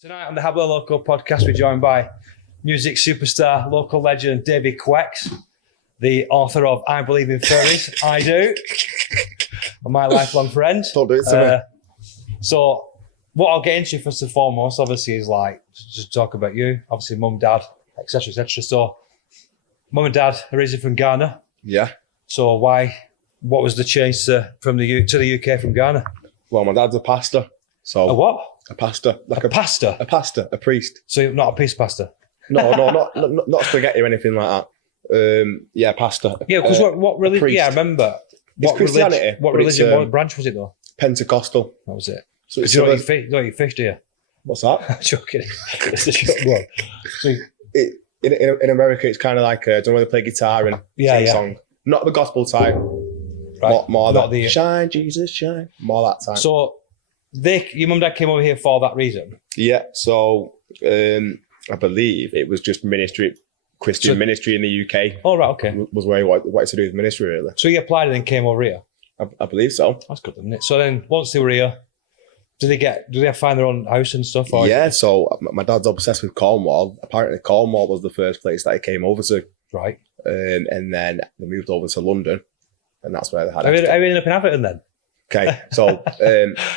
Tonight on the Hablo Local podcast, we're joined by music superstar, local legend David Kwexy, the author of I Believe in Furries, I Do, and my lifelong friend. Don't do it to me. So, what I'll get into first and foremost, obviously, is like just talk about you, obviously, mum, dad, etc., etc. So, mum and dad are originally from Ghana. Yeah. So, what was the change to the UK from Ghana? Well, my dad's a pastor. So A what? A pastor. Like A pastor? A pastor, a priest. So you're not a peace pastor? No, not spaghetti or anything like that. Yeah, pastor. Yeah, because what religion? Yeah, I remember. It's Christianity. What religion? What branch was it though? Pentecostal. That was it. So you don't eat fish, do you? What's that? I'm joking. It's a short one. So, in America, it's kind of like, don't know where they play guitar and sing a song. Not the gospel type. Right. More that. Shine, Jesus, shine. More that type. So, your mum and dad came over here for that reason? Yeah, so I believe it was just Christian ministry in the UK. Oh, right, okay. Was where he wanted to do with ministry, really. So you applied and then came over here? I believe so. That's good, isn't it? So then, once they were here, do they find their own house and stuff? Or yeah, so my dad's obsessed with Cornwall. Apparently Cornwall was the first place that he came over to. Right. And then they moved over to London, and that's where they had Are you ended up in Everton then? Okay, so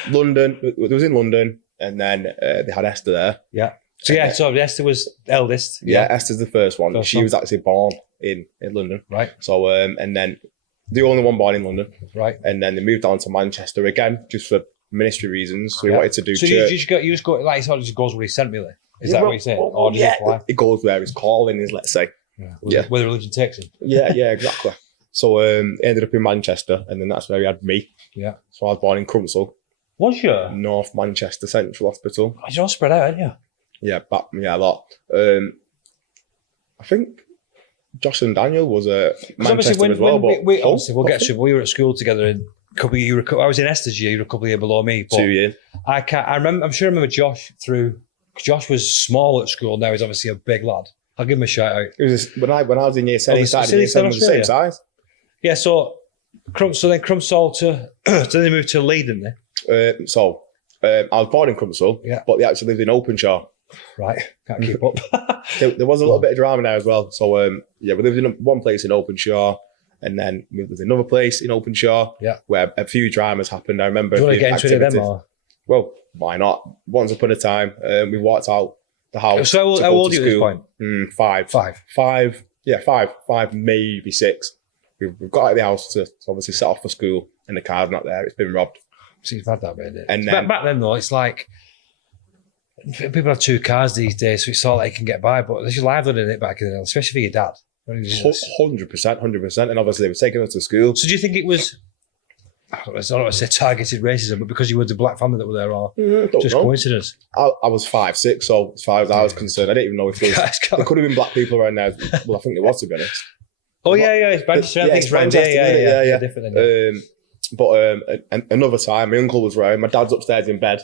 London, it was in London, and then they had Esther there. Yeah. So yeah, so Esther was eldest. Yeah, Esther's the first one. She was actually born in London. Right. So, and then the only one born in London. Right. And then they moved on to Manchester again, just for ministry reasons. So we wanted to do so church. So you just go, like you said, it just goes where he sent me there. Is that what you're saying? Or yeah, it goes where his calling is, let's say. Yeah. Where the religion takes him. Yeah, exactly. So ended up in Manchester, and then that's where he had me. Yeah. So I was born in Crumsall. Was you? North Manchester Central Hospital. You're all spread out, aren't you? Yeah, a lot. I think Josh and Daniel was a Manchester as well. We'll get to. We were at school together in a couple of years. I was in Esther's year. You were a couple of years below me. 2 years. I remember. I'm sure I remember Josh through. Josh was small at school. Now he's obviously a big lad. I'll give him a shout out. It was when I was in year 7. He started in year 7 was the same size. Yeah. So then Crumsall to. So then they moved to Leeds, didn't they? I was born in Crumsall, but they actually lived in Openshaw. Right, can't keep up. There was a little bit of drama there as well. So we lived in one place in Openshaw, and then we lived in another place in Openshaw, where a few dramas happened. I remember. Do you want to get into any of them? Or? Well, why not? Once upon a time, we walked out the house. So how old are you at this point? 5. Yeah, 5, maybe 6. We've got out of the house to obviously set off for school, and the car's not there. It's been robbed. Seems bad that way, isn't it? And then, back then though, it's like people have 2 cars these days, so it's all like you can get by. But there's your livelihood in it back then, especially for your dad. 100%. And obviously they were taking us to school. So do you think it was, I don't want to say targeted racism, but because you were the black family that were there, or just coincidence? I was 5'6", so as far as I was concerned, I didn't even know if there could have been black people around there. Well, I think there was, to be honest. Oh, yeah, it's Manchester. I think it's around. Yeah. Different than but another time, my uncle was around. My dad's upstairs in bed.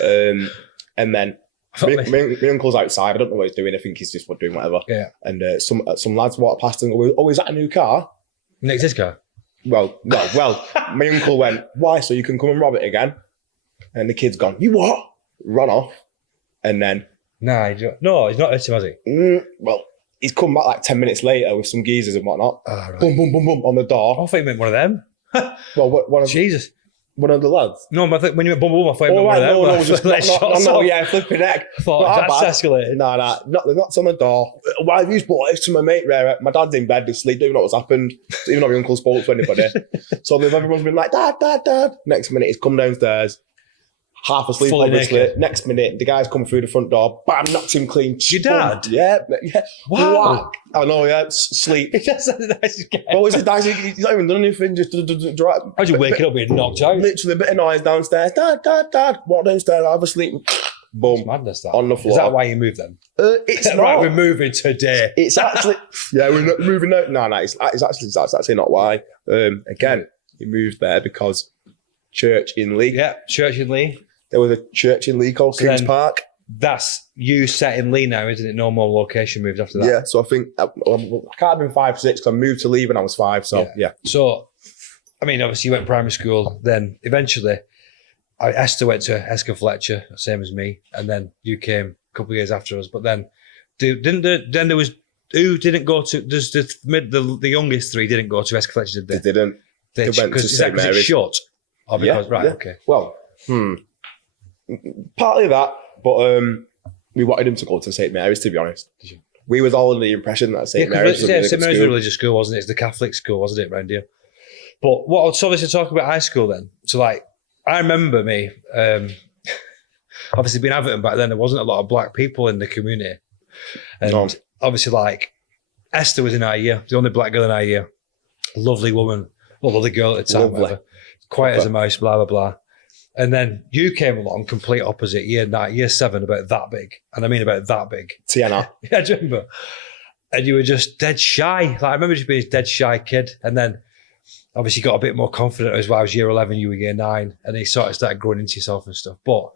And then my uncle's outside. I don't know what he's doing. I think he's just doing whatever. Yeah. And some lads walked past and go, "Oh, is that a new car?" Next his car? Well. My uncle went, "Why? So you can come and rob it again?" And the kid's gone, "You what?" Run off. And then... No, he's not hit him, has he? Well, he's come back like 10 minutes later with some geezers and whatnot. Oh, right. Boom, boom, boom, boom on the door. I thought you meant one of them. Well, one of Jesus. One of the lads. No, but I think when you went boom boom, I thought you meant one of them. No, just flipping heck. I thought that's escalated. No, they knocked on the door. Why have you brought this to my mate? My dad's in bed asleep, don't know what's happened. Even though my uncle spoke to anybody. So everyone's been like, Dad. Next minute, he's come downstairs, half asleep, fully obviously. Naked. Next minute, the guy's come through the front door, bam, knocked him clean. Your dad? Yeah. Wow. Whack. I know, sleep. That's the nicest guy. Well, it's nice. He's not even done anything. Just how'd you waking up being knocked out? Literally a bit of noise downstairs. Dad. Walk downstairs, have a sleep. Boom. It's madness, that. On the floor. Is that why you moved then? It's not. Right, we're moving today. It's actually... Yeah, we're not moving out. No, it's actually not why. Again, he moved there because church in Lee. Yeah, church in Lee. There was a church in Lee called Kings Park. That's you set in Lee now, isn't it? No more location moves after that. Yeah, so I think I can't have been 5'6" because I moved to Lee when I was 5. So yeah. So, I mean, obviously you went to primary school, then eventually Esther went to Esker Fletcher, same as me, and then you came a couple of years after us. But then, then there was who didn't go to? There's the youngest three didn't go to Esker Fletcher, did they? They didn't. They went to because St. it's Mary's. short. Or because, right, yeah. okay. Well, partly that, but we wanted him to go to St. Mary's, to be honest. Did you? We was all under the impression that St. Mary's was a really St. good Mary's was a school. religious school, wasn't it? It's the Catholic school, wasn't it, round here? But what I was obviously talking about high school then. So, like, I remember me, obviously being Everton back then, there wasn't a lot of black people in the community. And obviously, like, Esther was in our year, the only black girl in our year. Lovely woman. Well, lovely girl at the time. Lovely. Whatever. Quiet as a mouse, blah, blah, blah. And then you came along, complete opposite, year 7, about that big. And I mean about that big. Tiana. Yeah, do you remember? And you were just dead shy. Like, I remember just being a dead shy kid. And then obviously you got a bit more confident as well. I was year 11, you were year 9. And then you sort of started growing into yourself and stuff. But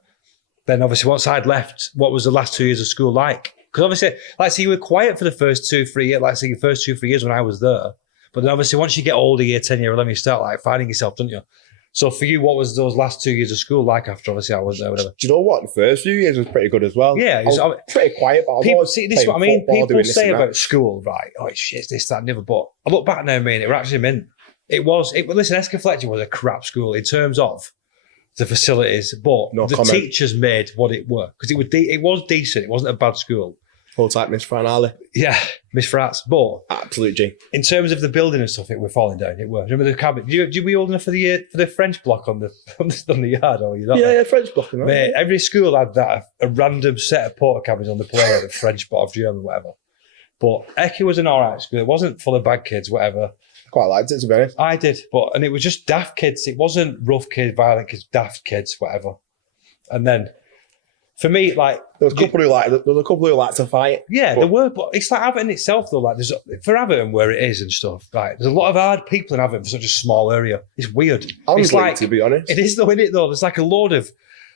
then obviously once I'd left, what was the last 2 years of school like? Because obviously, like, so you were quiet for the first 2-3 years, like, say your first 2-3 years when I was there. But then obviously once you get older, year 10, year 11, you start like finding yourself, don't you? So for you, what was those last 2 years of school like after obviously I was there, whatever? Do you know what? The first few years was pretty good as well. Yeah. I was pretty quiet, but I was People, always see, this is what I playing mean. football, People doing this say and that. about school, right? Oh, it's shit, this, that, and the other. But I look back now, man, it were actually mint. Listen, Esker Fletcher was a crap school in terms of the facilities, but No the comment. teachers made what it were. Because it was decent. It wasn't a bad school. Whole type Miss Franale. Yeah, Miss Frats. But Absolute G. in terms of the building and stuff, it were falling down. It were. Remember the cabin? Did you be old enough for the French block on the yard? Or you not? Yeah, French blocking. Right? Mate, every school had that, a random set of porta cabins on the playground, of French, but of German, whatever. But Eki was an alright school. It wasn't full of bad kids, whatever. Quite liked it, to be honest. I did, and it was just daft kids. It wasn't rough kids, violent kids, daft kids, whatever. And then, for me, like, There was a couple who liked to fight. yeah, there were, but it's like Everton itself, though. Like, for Everton where it is and stuff, right? There's a lot of hard people in Everton for such a small area. It's weird. It's like, to be honest. it is though, isn't it? Though there's like a load of,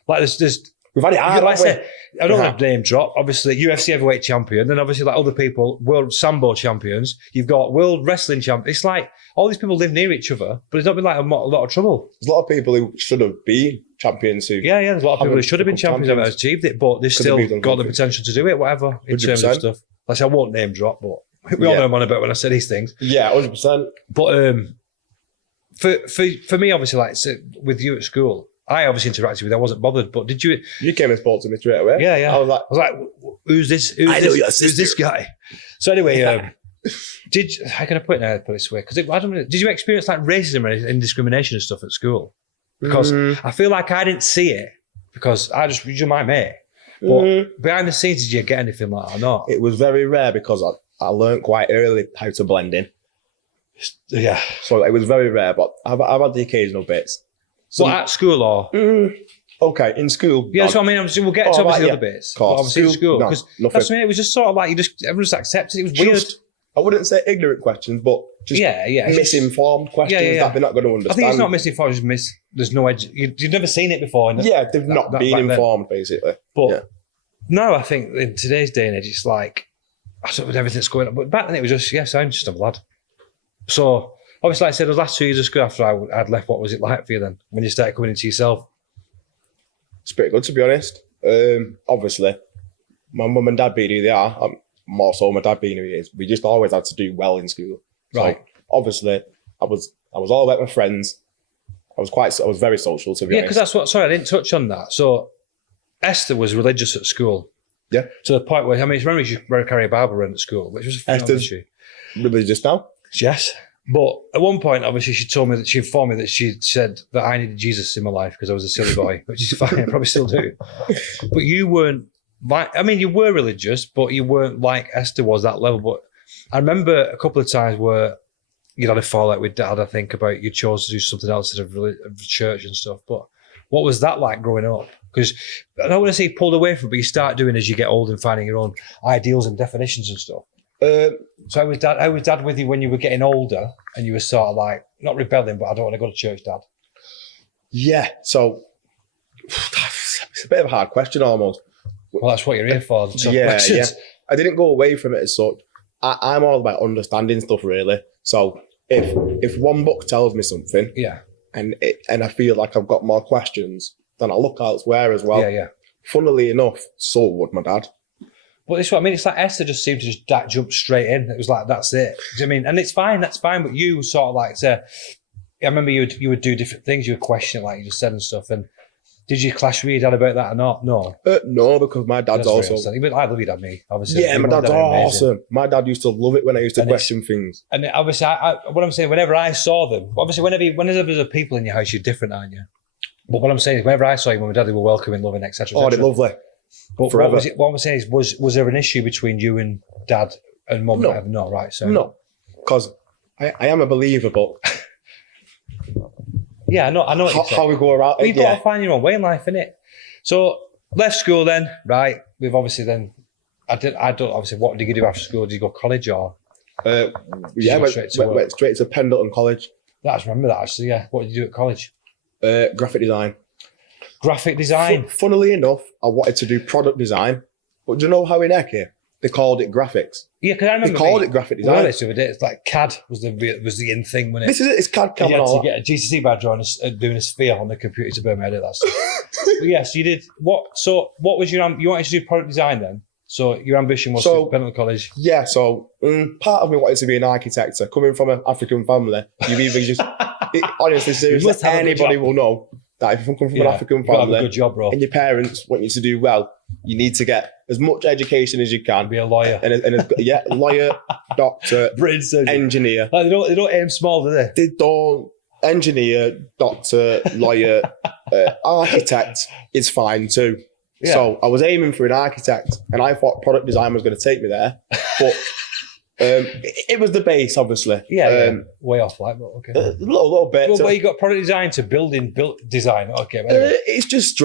like, there's We've had it hard, like I haven't we? said, I don't want to name drop. Obviously, UFC heavyweight champion. Then obviously, like other people, world sambo champions. You've got world wrestling champion. It's like all these people live near each other, but it's not been like a lot of trouble. There's a lot of people who should have been champions who... Yeah, there's a lot of people who should have been become champions that have achieved it, but they've still moved on got the quickly. potential to do it, whatever, in terms of 100%. stuff. Like I said, I won't name drop, but we all know what I'm on about when I say these things. Yeah, 100%. But for me, obviously, like so with you at school, I obviously interacted with you. I wasn't bothered, but did you? You came and spoke to me straight away. Yeah, yeah. I was like, who's this? I know your Who's sister. this guy? So anyway, how can I put it now? Put it this way, because I don't know. Did you experience like racism and discrimination and stuff at school? Because I feel like I didn't see it because you're my mate. But behind the scenes, did you get anything like that or not? it was very rare because I learned quite early how to blend in. Yeah. So it was very rare, but I've had the occasional bits. So at school or? Okay, in school. Yeah, that's what I mean. Obviously, we'll get to Oh, obviously right, the yeah. other bits. Of course. But obviously at school. No, Because nothing. that's what I mean. It was just sort of like everyone just accepted it. It was weird. Just, I wouldn't say ignorant questions, but just misinformed questions that they're not going to understand. I think it's not misinformed, it's just there's no edge. You've never seen it before. Yeah, they've not been informed, basically. But no, I think in today's day and age, it's like, I don't know with everything that's going on. But back then it was just, yes, I'm just a lad. So, obviously, like I said, those last 2 years of school after I'd left, what was it like for you then? When you started coming into yourself? It's pretty good, to be honest. Obviously, my mum and dad being who they are, more so my dad being who he is, we just always had to do well in school. Right. So, obviously, I was all about my friends. I was very social, to be Yeah, honest. because that's what, sorry, I didn't touch on that. So, Esther was religious at school. Yeah. To the point where, I mean, remember she carry a Bible around at school, which was a phenomenal Esther's issue. religious now. Yes. But at one point, obviously, she informed me that she said that I needed Jesus in my life because I was a silly boy, which is fine, I probably still do. But you weren't like, I mean, you were religious, but you weren't like Esther was that level. But I remember a couple of times where you'd had a fallout with dad, I think, about you chose to do something else instead of church and stuff. But what was that like growing up? Because I don't want to say you pulled away from it, but you start doing as you get older and finding your own ideals and definitions and stuff. So how was dad with you when you were getting older and you were sort of like, not rebelling, but I don't want to go to church, dad? Yeah, so it's a bit of a hard question almost. Well, that's what you're here for. The tough Yeah. questions. I didn't go away from it as such. I'm all about understanding stuff, really. So if one book tells me something Yeah. and I feel like I've got more questions, then I'll look elsewhere as well. Yeah. Funnily enough, so would my dad. But this is what I mean. It's like Esther just seemed to just jump straight in. It was like, that's it. Do you know what I mean? And it's fine. That's fine. But you sort of like say, I remember you would do different things. You would question it, like you just said and stuff. And did you clash with your dad about that or not? No. No, because my dad's also. But I love your dad, me obviously. Yeah, my dad's awesome. My dad used to love it when I used to question things. And obviously, what I'm saying, whenever I saw them, obviously, whenever there's people in your house, you're different, aren't you? But what I'm saying is, whenever I saw you, mum and dad, they were welcoming, loving, etc. Oh, they're lovely. But forever. what I'm saying is, was there an issue between you and dad and mum? No. No, right? So no, because I am a believer, but yeah, I know what how we go around. But you've got to find your own way in life, innit? So left school then, right? We've obviously then. I don't obviously. What did you do after school? Did you go college or? Went straight to Pendleton College. That's remember that actually. Yeah. What did you do at college? Graphic design. Graphic design. Funnily enough, I wanted to do product design, but do you know how in Eki they called it graphics? Yeah, because I remember they called it graphic design. It's like CAD was the in thing, wasn't it? This is it. It's CAD. You had to get a GCC badge on doing a sphere on the computer to burn my head at that stuff. But yes, you did. So what was you wanted to do product design then? So your ambition was to Pendleton College. Yeah. So part of me wanted to be an architect. So coming from an African family, you've even just honestly, seriously, anybody will know that if you come from an African family, have a good job, bro, and your parents want you to do well, you need to get as much education as you can. Be a lawyer, lawyer, doctor, engineer. Like they don't aim small, do they? They don't. Engineer, doctor, lawyer, architect is fine too. Yeah. So I was aiming for an architect, and I thought product design was going to take me there, but it was the base, obviously. Yeah, way off, like, but okay. A little bit. Well, but you got product design to built design. Okay, anyway. It's just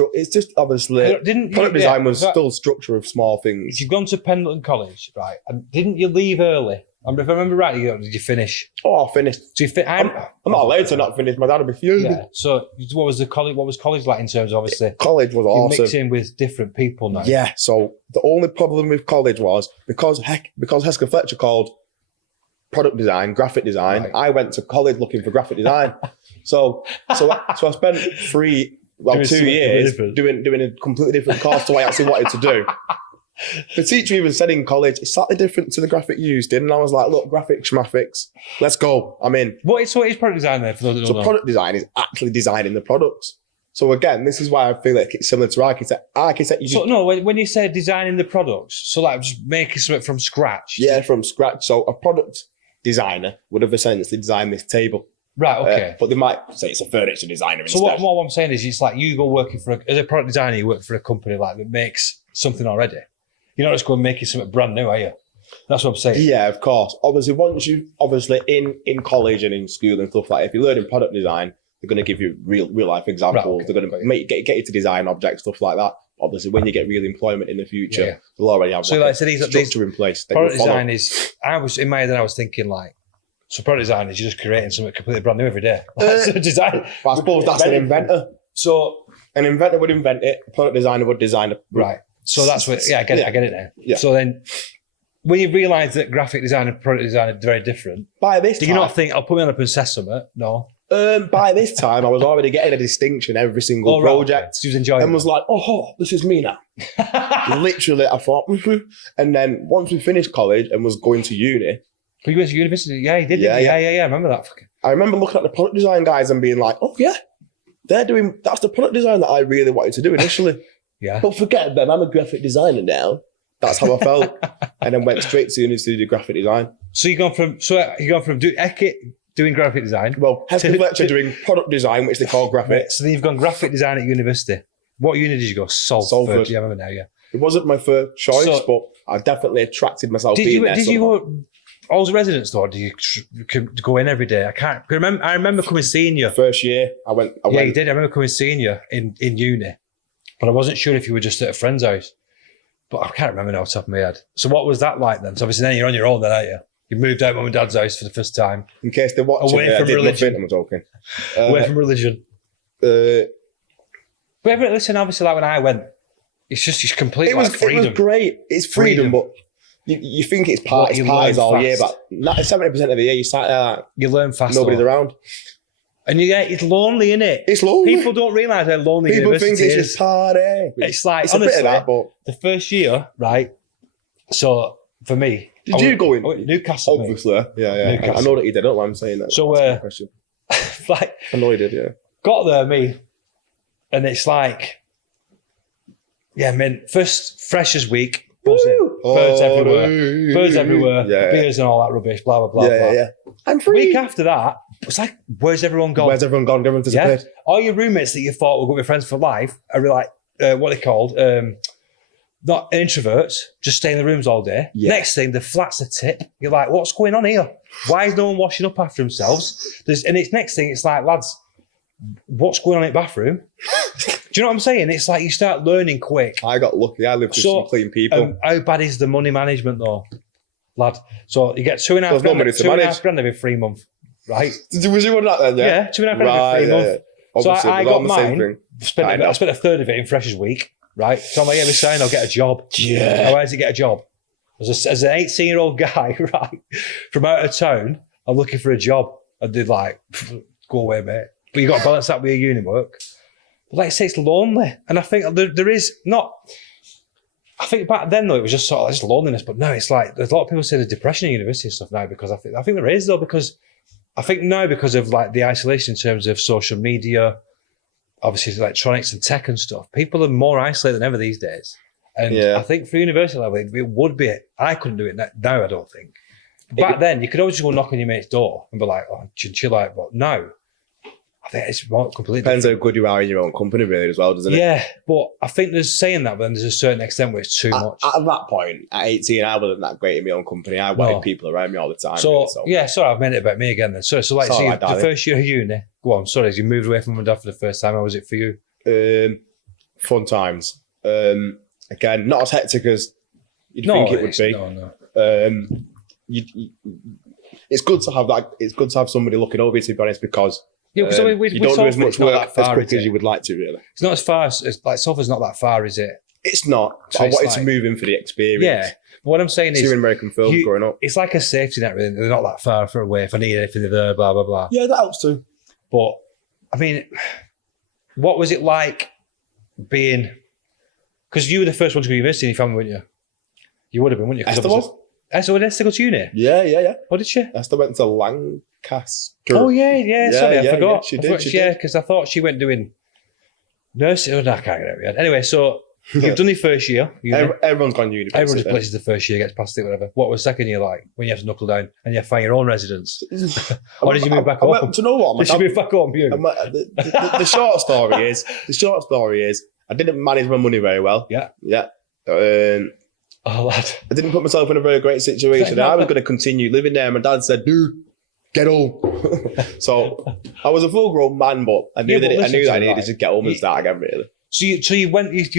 obviously. Product design was still structure of small things. You've gone to Pendleton College, right? And didn't you leave early? If I remember right, did you finish? Oh, I finished. So I'm not allowed to not finish. My dad would be fuming. Yeah. So what was college like in terms of obviously? College was awesome. You're mixing with different people now. Yeah. So the only problem with college was because Hesker Fletcher called product design, graphic design. Right. I went to college looking for graphic design. so I spent 2 years doing a completely different course to what I actually wanted to do. The teacher even said in college, it's slightly different to the graphic you used in. And I was like, look, graphics, schmaffics, let's go. I'm in. What is product design then? For those that don't know? Product design is actually designing the products. So again, this is why I feel like it's similar to architect. When you say designing the products, so like just making something from scratch? Yeah, from scratch. So a product designer would have essentially designed this table. Right, okay. But they might say it's a furniture designer instead. So what I'm saying is it's like you go working as a product designer, you work for a company like that makes something already. You're not just going making something brand new, are you? That's what I'm saying. Yeah, of course. Obviously, once you in college and in school and stuff like that, if you're learning product design, they're going to give you real life examples. Right, okay. They're going to get you to design objects, stuff like that. Obviously, when you get real employment in the future, they'll already have structure in place. Product design is. I was in my head, and I was thinking like, so product design is you're just creating something completely brand new every day. So design. I suppose that's an inventor. So an inventor would invent it. A product designer would design it. Right. So that's what, I get it now. Yeah. So then, when you realise that graphic design and product design are very different, do you not think, I'll put me on a princess summit? No. By this time, I was already getting a distinction every single project. She was enjoying it. And was like, oh, this is me now. Literally, I thought, And then once we finished college and was going to uni. But you went to university? Yeah, you did. Yeah, I remember that. I remember looking at the product design guys and being like, oh, yeah, that's the product design that I really wanted to do initially. Yeah. But forget them, I'm a graphic designer now. That's how I felt. And then went straight to uni to do graphic design. So you've gone from doing graphic design. Well, Hesker Fletcher doing product design, which they call graphic. So then you've gone graphic design at university. What uni did you go? Salford. Yeah, I remember now, yeah. It wasn't my first choice, but I definitely attracted myself being there. Did you go all as a resident store? Did you go in every day? I remember coming seeing you. First year, I went. Yeah, you did. I remember coming seeing you in uni. But I wasn't sure if you were just at a friend's house. But I can't remember now off the top of my head. So what was that like then? So obviously then you're on your own then, aren't you? You moved out of mum and dad's house for the first time. In case they're watching, away from religion. I'm joking. Away from religion. But listen, obviously like when I went, it's complete freedom. It was great. It's freedom, but you think it's parties all year, but 70% of the year you sat there like, you learn fast. Nobody's around. And yeah, it's lonely, innit? It's lonely. People don't realise how lonely People university think it's is. just party. It's like, it's honestly, a bit of that, but the first year, right? So for me, did you go in? I went to Newcastle, mate. Obviously, yeah. Newcastle. I know that you did. I don't know why I'm saying that. So, That's my question. like, I know you did, yeah. got there, me, and it's like, yeah, man, first freshers week, buzzing, birds everywhere, beers and all that rubbish, blah blah blah. Yeah. I'm free. Week after that, it's like, where's everyone gone? Where's everyone gone? Everyone disappeared. All your roommates that you thought were going to be friends for life are like, what are they called? Not introverts, just stay in the rooms all day. Yeah. Next thing, the flats are tip. You're like, what's going on here? Why is no one washing up after themselves? And it's next thing, it's like, lads, what's going on in the bathroom? Do you know what I'm saying? It's like you start learning quick. I got lucky. I lived with some clean people. How bad is the money management though, lad? So you get $2.5 grand every 3 months, right? Was you on that then? Yeah, $2.5 grand every 3 months. So Obviously, I we're got on the same mine. thing. I spent a third of it in Freshers Week, right? So I'm like, yeah, we're saying I'll get a job. Yeah. Where does he get a job? As an 18-year-old guy, right, from out of town, I'm looking for a job. I did like, go away, mate. But you got to balance that with your uni work. But like I say, it's lonely. And I think there is not, I think back then though, it was just sort of just loneliness. But now it's like, there's a lot of people say there's depression in university and stuff now because I think there is though, because I think now because of like the isolation in terms of social media, obviously electronics and tech and stuff, people are more isolated than ever these days. And I think for university level, it would be, I couldn't do it now, I don't think. Back then, you could always just go knock on your mate's door and be like, oh, chill out. But now, I think it's more completely Depends different. how good you are in your own company, really, as well, doesn't it? Yeah, but I think there's saying that, but then there's a certain extent where it's too much. At that point, at 18, I wasn't that great in my own company. I wanted people around me all the time. So, really, yeah, sorry, I've meant it about me again then. So like, the first year of uni, go on, sorry, as you moved away from mum and dad for the first time, how was it for you? Fun times. Again, not as hectic as you'd think it would be. No. It's good to have that. It's good to have somebody looking over you, to be honest, because we you don't do as much work as quick as you would like to, really. It's not as far as, like, Salford's not that far, is it? It's not. So I wanted to move in for the experience. Yeah. But what I'm saying is, seeing American films growing up. It's like a safety net, really. They're not that far away. If I need anything, they're there, blah, blah, blah. Yeah, that helps too. But, I mean, what was it like being... Because you were the first one to go to university in your family, weren't you? You would have been, wouldn't you? Esther was. Esther went to go to uni? Yeah. Oh, did she? Esther went to Lancaster. Oh, yeah. Sorry, I forgot. She did. Yeah, because I thought she went doing nursing. Oh, no, I can't get it right. Anyway, so you've done your first year. Everyone's gone to university. Everyone just places the first year, gets past it, whatever. What was second year like when you have to knuckle down and you have to find your own residence? Or did you move back home? Do you know what? Did you move back home? The short story is, I didn't manage my money very well. Yeah. Oh, lad. I didn't put myself in a very great situation. I was going to continue living there. My dad said, dude, get home. So I was a full grown man, but I knew that I needed to get home and start again, really. So you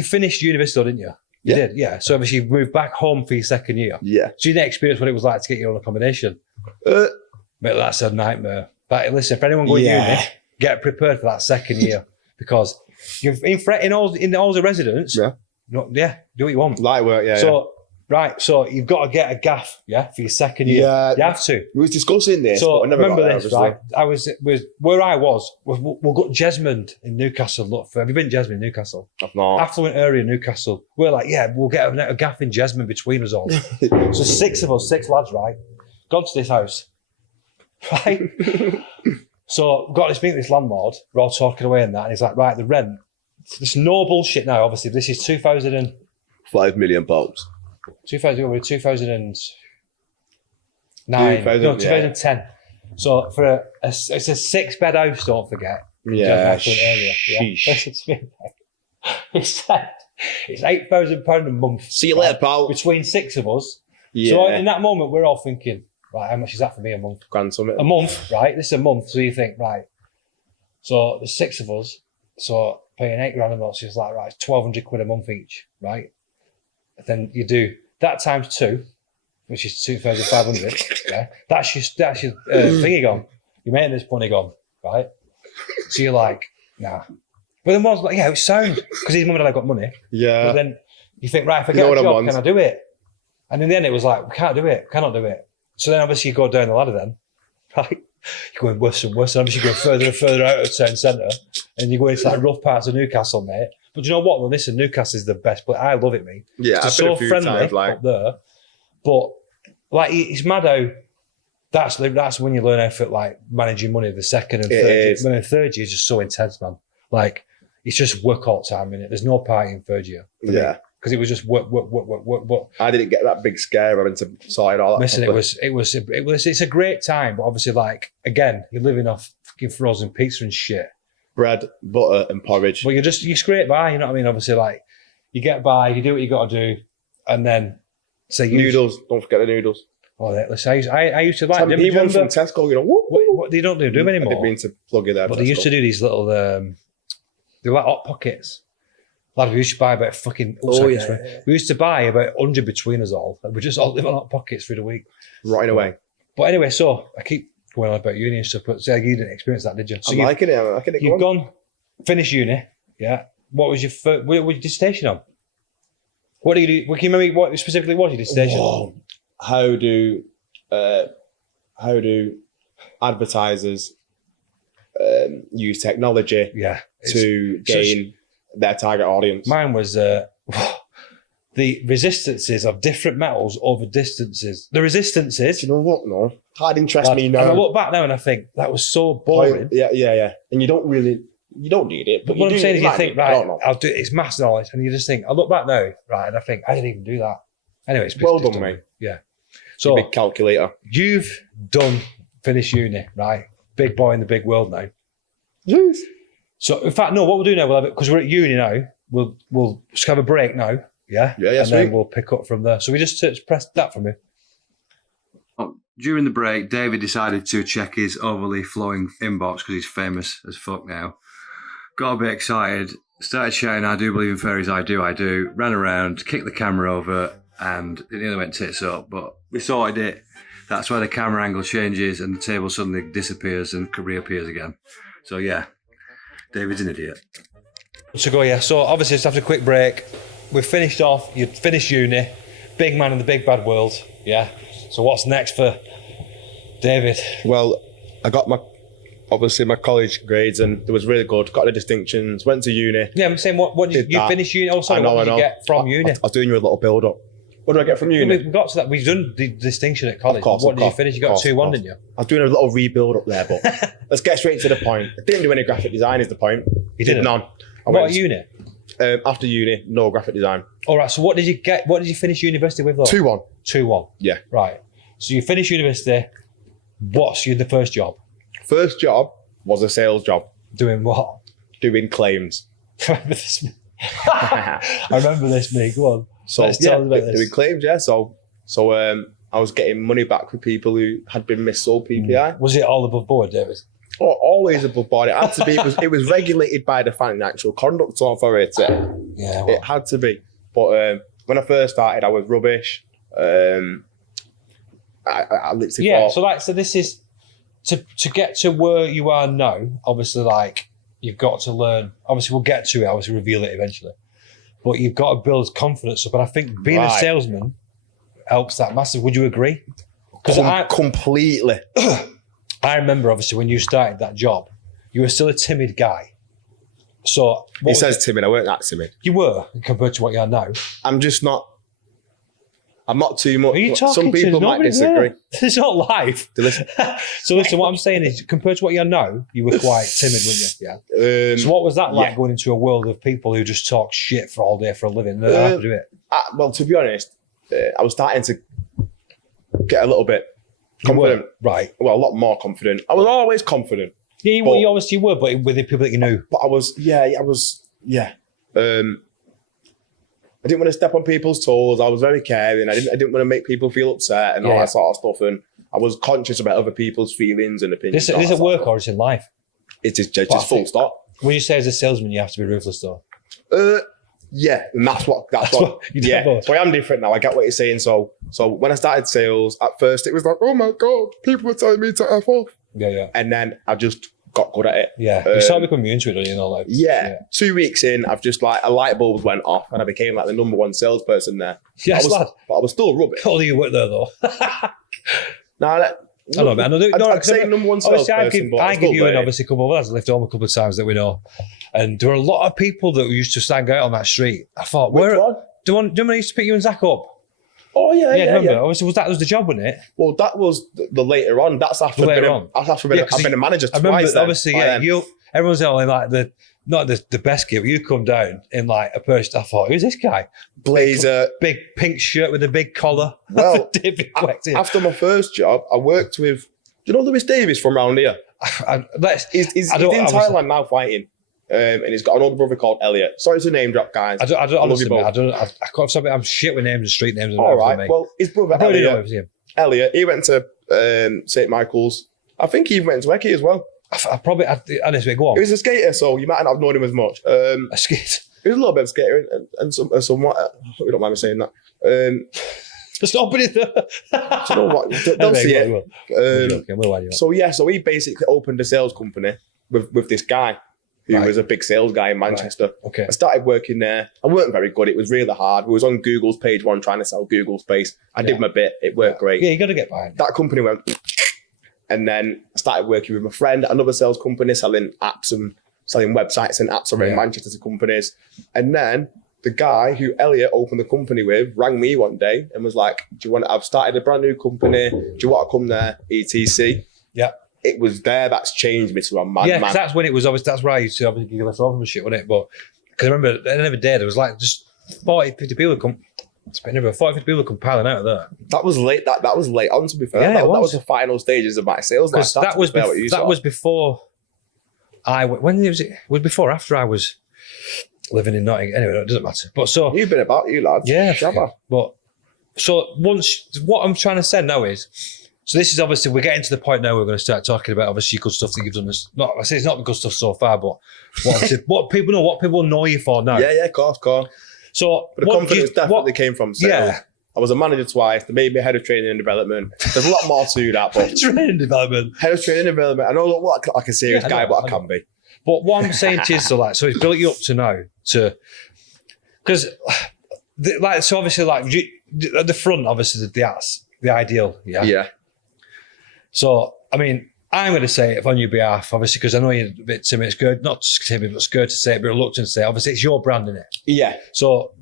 finished university, didn't you? You did, yeah. So obviously you moved back home for your second year. Yeah. So you didn't experience what it was like to get your own accommodation. But that's a nightmare. But listen, for anyone going to uni, get prepared for that second year because you're in all the residents. Yeah. Do what you want. Light work, So you've got to get a gaff, for your second year. Yeah. You have to. We was discussing this, so but I never remember got there, this, right? I was where I was. We'll go to Jesmond in Newcastle. Look, have you been to Jesmond in Newcastle? I've not. Affluent area in Newcastle. We're like, we'll get a gaff in Jesmond between us all. So six lads, right? Gone to this house, right? So got this meeting with this landlord. We're all talking away and that, and he's like, right, the rent. There's no bullshit now. Obviously, this is 2000 £5 million. 2009. 2010. So for it's a 6-bed house, don't forget. Yeah. Listen to me. He said it's £8,000 a month. See you later, pal. Between 6 of us. Yeah. So in that moment, we're all thinking, right, how much is that for me a month? Grand summit. A month, right? This is a month. So you think, right. So there's 6 of us. So paying £8,000 a month, so it's like, right, it's £1,200 a month each, right? Then you do that times 2, which is 2,500. Yeah, that's your thingy gone. Your maintenance money gone, right? So you're like, nah. But then one's like, it's sound because his mum and dad got money. Yeah. But then you think, right, if I get a job, can I do it? And in the end, it was like, we can't do it, cannot do it. So then obviously you go down the ladder then, right? You're going worse and worse, and obviously you're going further and further out of town centre, and you're going into like rough parts of Newcastle, mate. But do you know what? Well, listen, Newcastle is the best place. I love it, mate. Yeah, it's so friendly up there. But like, it's mad how that's when you learn how to like managing money. The second and third year. When the third year is just so intense, man. Like, it's just work all the time, innit? There's no party in third year. Yeah. Because it was just work. I didn't get that big scare of having to sort all that. Listen, it's a great time, but obviously, like, again, you're living off fucking frozen pizza and shit. Bread, butter, and porridge. Well, you scrape by, you know what I mean? Obviously, like, you get by, you do what you got to do, and then say noodles. Don't forget the noodles. Oh, listen, I used to like them. Even from Tesco, you know, what they don't do them anymore. I didn't mean to plug you there. But they used to do these little, they were like hot pockets. Lad, we used to buy about fucking. We used to buy about 100 between us all. We just all live on hot pockets through the week. Right away. But anyway, so I keep going on about uni and stuff, but so you didn't experience that, did you? So I'm liking it. You've gone, finished uni, yeah. What was your first, what did you dissertation on? What do you do? Can you remember what specifically was your dissertation on? How do advertisers use technology to gain their target audience? Mine was the resistances of different metals over distances. The resistances. Do you know what? No, that interests me now. And I look back now and I think that was so boring. Yeah. And you don't need it. But what I'm saying is, you think, right, I'll do it. It's mass knowledge, and you just think, I look back now, right, and I think I didn't even do that. Anyway, it's well done, mate. Yeah. So big calculator. You've finished uni, right? Big boy in the big world now. Yes. So in fact, no. What we'll do now, because we're at uni now, we'll just have a break now. Yeah. And then we'll pick up from there. So we just press that for me. During the break, David decided to check his overly flowing inbox because he's famous as fuck now. Got a bit excited, started shouting, "I do believe in fairies, I do," ran around, kicked the camera over, and it nearly went tits up, but we sorted it. That's where the camera angle changes and the table suddenly disappears and reappears again. So yeah, David's an idiot. So go, yeah. So obviously just after a quick break, we've finished off, you'd finished uni, big man in the big bad world, yeah. So what's next for David? Well, I got my college grades and it was really good. Got the distinctions, went to uni. Yeah, I'm saying, what did you finish uni? Oh, sorry, what did you get from uni? I was doing you a little build up. What do I get from uni? We've got to that. We've done the distinction at college. What did you finish? You got 2-1, didn't you? I was doing a little rebuild up there, but let's get straight to the point. I didn't do any graphic design is the point. You did none. What at uni? After uni, no graphic design. All right, so what did you get? What did you finish university with though? 2-1. 2-1. Yeah. Right. So you finished university. What's the first job? First job was a sales job. Doing what? Doing claims. I remember this, mate. Go on. So Let's tell us about this. Doing claims, yeah. So I was getting money back for people who had been missold PPI. Was it all above board, David? Oh, always above board. It had to be. It was regulated by the Financial Conduct Authority. Yeah. Well. It had to be. But when I first started, I was rubbish. I literally thought, so this is to get to where you are now. Obviously, like, you've got to learn. Obviously, we'll get to it. I will reveal it eventually. But you've got to build confidence up. And I think being a salesman helps that massive. Would you agree? Completely. I remember, obviously, when you started that job, you were still a timid guy. So he says timid. I weren't that timid. You were, compared to what you are now. I'm just not. I'm not too much. Are you talking Some people might disagree. It's not live. So listen, what I'm saying is, compared to what you are now, you were quite timid, weren't you? Yeah. So what was that like, going into a world of people who just talk shit for all day for a living? They don't have to do it. Well, to be honest, I was starting to get a little bit confident. Right. Well, a lot more confident. I was always confident. Yeah, you obviously were, but with the people that you knew. But I was. I didn't want to step on people's toes. I was very caring. I didn't want to make people feel upset and all that sort of stuff. And I was conscious about other people's feelings and opinions. Is it work or is it life? It is just full stop. When you say as a salesman, you have to be ruthless, though. Yeah, and that's what. Yeah, so I am different now. I get what you're saying. So when I started sales, at first it was like, oh my god, people were telling me to F off. Yeah. And then I just got good at it. Yeah, you started becoming immune to it, don't you? Like, yeah. 2 weeks in, I've just like a light bulb went off, and I became like the number one salesperson there. Yes, lad. But I was still rubbish. How old do you work there though? Now I know, man. I'd say number one obviously, salesperson, but I it's give good, you and mate. obviously a couple of others. I left home a couple of times that we know. And there were a lot of people that used to stand out on that street. I thought, Which one? do you want me to pick you and Zach up? Oh, yeah. Remember? Obviously, that was the job, wasn't it? Well, that was the later on. That's after I've been a manager I remember, twice. Then, obviously, everyone's only like not the best gear, but you come down in like a person. I thought, who's this guy? Blazer. Big pink shirt with a big collar. Well, David Kwexy. after my first job, I worked with, do you know Lewis Davis from round here? He's in Thailand now fighting. And he's got an older brother called Elliot. Sorry to name drop, guys. I don't honestly, both. I can't stop it. I'm shit with names and street names. And all right. Well, his brother Elliot, he went to St. Michael's. I think he went to Kwexy as well. Honestly, go on. He was a skater, so you might not have known him as much. A skater? He was a little bit of a skater and somewhat. I hope you don't mind me saying that. Stop it there. Do you know what? Don't see it. So he basically opened a sales company with this guy who was a big sales guy in Manchester. Right. Okay. I started working there. I weren't very good. It was really hard. We was on Google's page one trying to sell Google Space. I did my bit. It worked great. Yeah, you got to get behind it. That company went, and then I started working with my friend at another sales company, selling apps and selling websites and apps around Manchester to companies. And then the guy who Elliot opened the company with rang me one day and was like, I've started a brand new company. Do you want to come there? ETC. Yeah. It was there that's changed me to a madman. Yeah, because that's when it was obviously, that's where I used to obviously give less over and shit, wasn't it? But because I remember at the end of the day, there was like just 40, 50 people come. It's been over 40, 50 people come piling out of there. That was late. That was late on, to be fair. Yeah, that was the final stages of my sales life. That was before when was it? Was before after I was living in Nottingham. Anyway, it doesn't matter. But so you've been about, you lads. Yeah. Shabba. But so what I'm trying to say now is, so this is obviously, we're getting to the point now we're going to start talking about obviously good stuff that you've done. I say it's not the good stuff so far, but what people know you for now. Yeah, of course. So but the confidence definitely came from sales. Yeah. I was a manager twice. They made me head of training and development. There's a lot more to that. But training and development. Head of training and development. I don't look like a serious guy, but I can be. But what I'm saying to you is, so it's built you up to now because so obviously at the front, obviously the ideal. Yeah. Yeah. So, I mean, I'm going to say it on your behalf, obviously, because I know you're a bit timid. It's good, not timid, but scared to say it, but reluctant to say it. Obviously, it's your brand, isn't it? Yeah. So,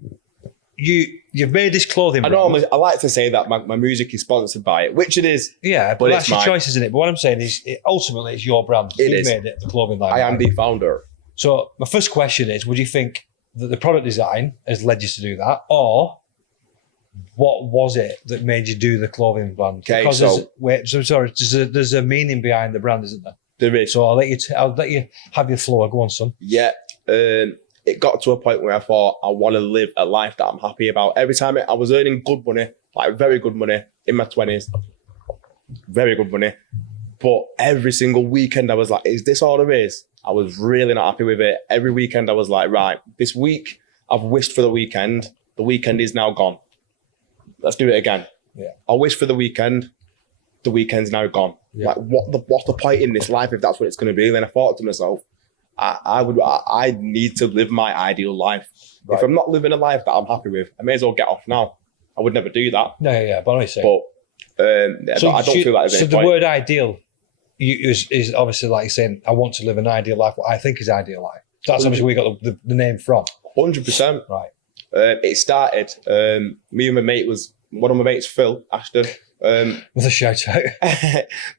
you've made this clothing brand. I like to say that my music is sponsored by it, which it is. Yeah, but that's your choice, isn't it? But what I'm saying is, ultimately, it's your brand. You've made it, the clothing line. I am the founder. So, my first question is, would you think that the product design has led you to do that, or what was it that made you do the clothing brand? Okay, because there's a meaning behind the brand, isn't there? There is. So I'll let you have your floor. Go on, son. Yeah. It got to a point where I thought I want to live a life that I'm happy about. Every time I was earning good money, like very good money in my 20s, very good money. But every single weekend I was like, is this all there is? I was really not happy with it. Every weekend I was like, right, this week I've wished for the weekend. The weekend is now gone. Let's do it again. Yeah. I wish for the weekend. The weekend's now gone. Yeah. Like, what's the point in this life if that's what it's going to be? Then I thought to myself, I need to live my ideal life. Right. If I'm not living a life that I'm happy with, I may as well get off now. I would never do that. Yeah. But I don't feel like there's any the word ideal is obviously like saying, I want to live an ideal life, what I think is ideal life. That's obviously where we got the name from. 100%. Right. It started, me and my mate one of my mates, Phil Ashton. With a shout out.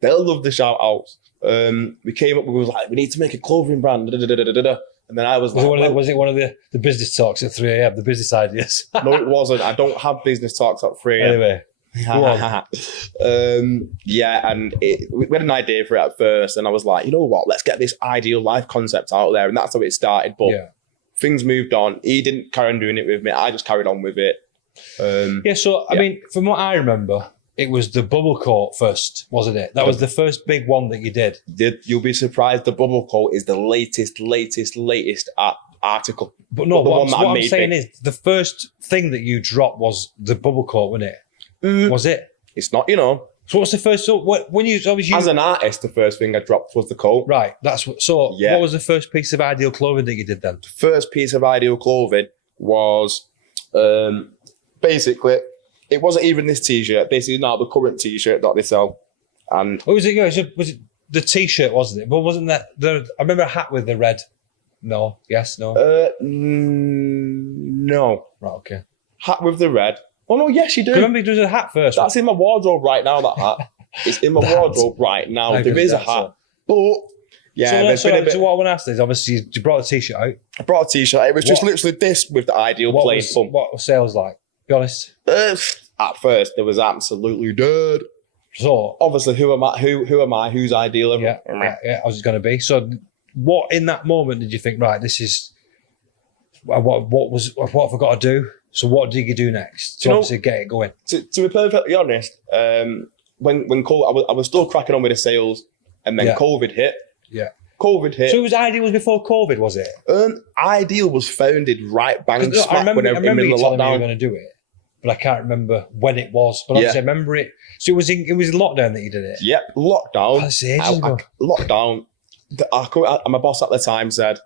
They'll love the shout outs. We came up, we was like, we need to make a clothing brand. And then I was like, was it one of the business talks at 3 a.m., the business ideas? No, it wasn't. I don't have business talks at 3 a.m. Anyway. Yeah, and we had an idea for it at first, and I was like, you know what, let's get this ideal life concept out there, and that's how it started. But things moved on. He didn't carry on doing it with me. I just carried on with it. I mean, from what I remember, it was the bubble coat first, wasn't it? That was the first big one that you did. You'll be surprised. The bubble coat is the latest article. But no, what I'm saying is the first thing that you dropped was the bubble coat, wasn't it? Was it? It's not, So what's the first? So when you obviously as an artist, the first thing I dropped was the coat. Right. What was the first piece of ideal clothing that you did then? The first piece of ideal clothing was basically, it wasn't even this t-shirt. Basically, now the current t-shirt that they sell. And What was it? Was it the T-shirt, wasn't it? But wasn't that I remember a hat with the red. No. Yes. No. no. Right. Okay. Hat with the red. Oh, no, yes, you do. Remember, there was a hat first. That's in my wardrobe right now, that hat. It's in my wardrobe right now. There is a hat. But, yeah, so what I want to ask is, obviously, you brought the T-shirt out. I brought a T-shirt. It was just literally this with the ideal plain pump. What was sales like? Be honest. At first, there was absolutely dead. So obviously, who am I? Who am I? Who's ideal? Yeah, I was going to be. So, what in that moment did you think? Right, this is what have I got to do? So, what did you do next to obviously get it going? To be perfectly honest, when COVID, I was still cracking on with the sales, and then COVID hit. Yeah. COVID hit. So it was Ideal before COVID, was it? Ideal was founded right bang smack I remember in the middle you of telling me you were lockdown. going to do it, but I can't remember when it was. But obviously I remember it. So it was in lockdown that you did it? Yep, lockdown. That's ages ago. Lockdown. My boss at the time said,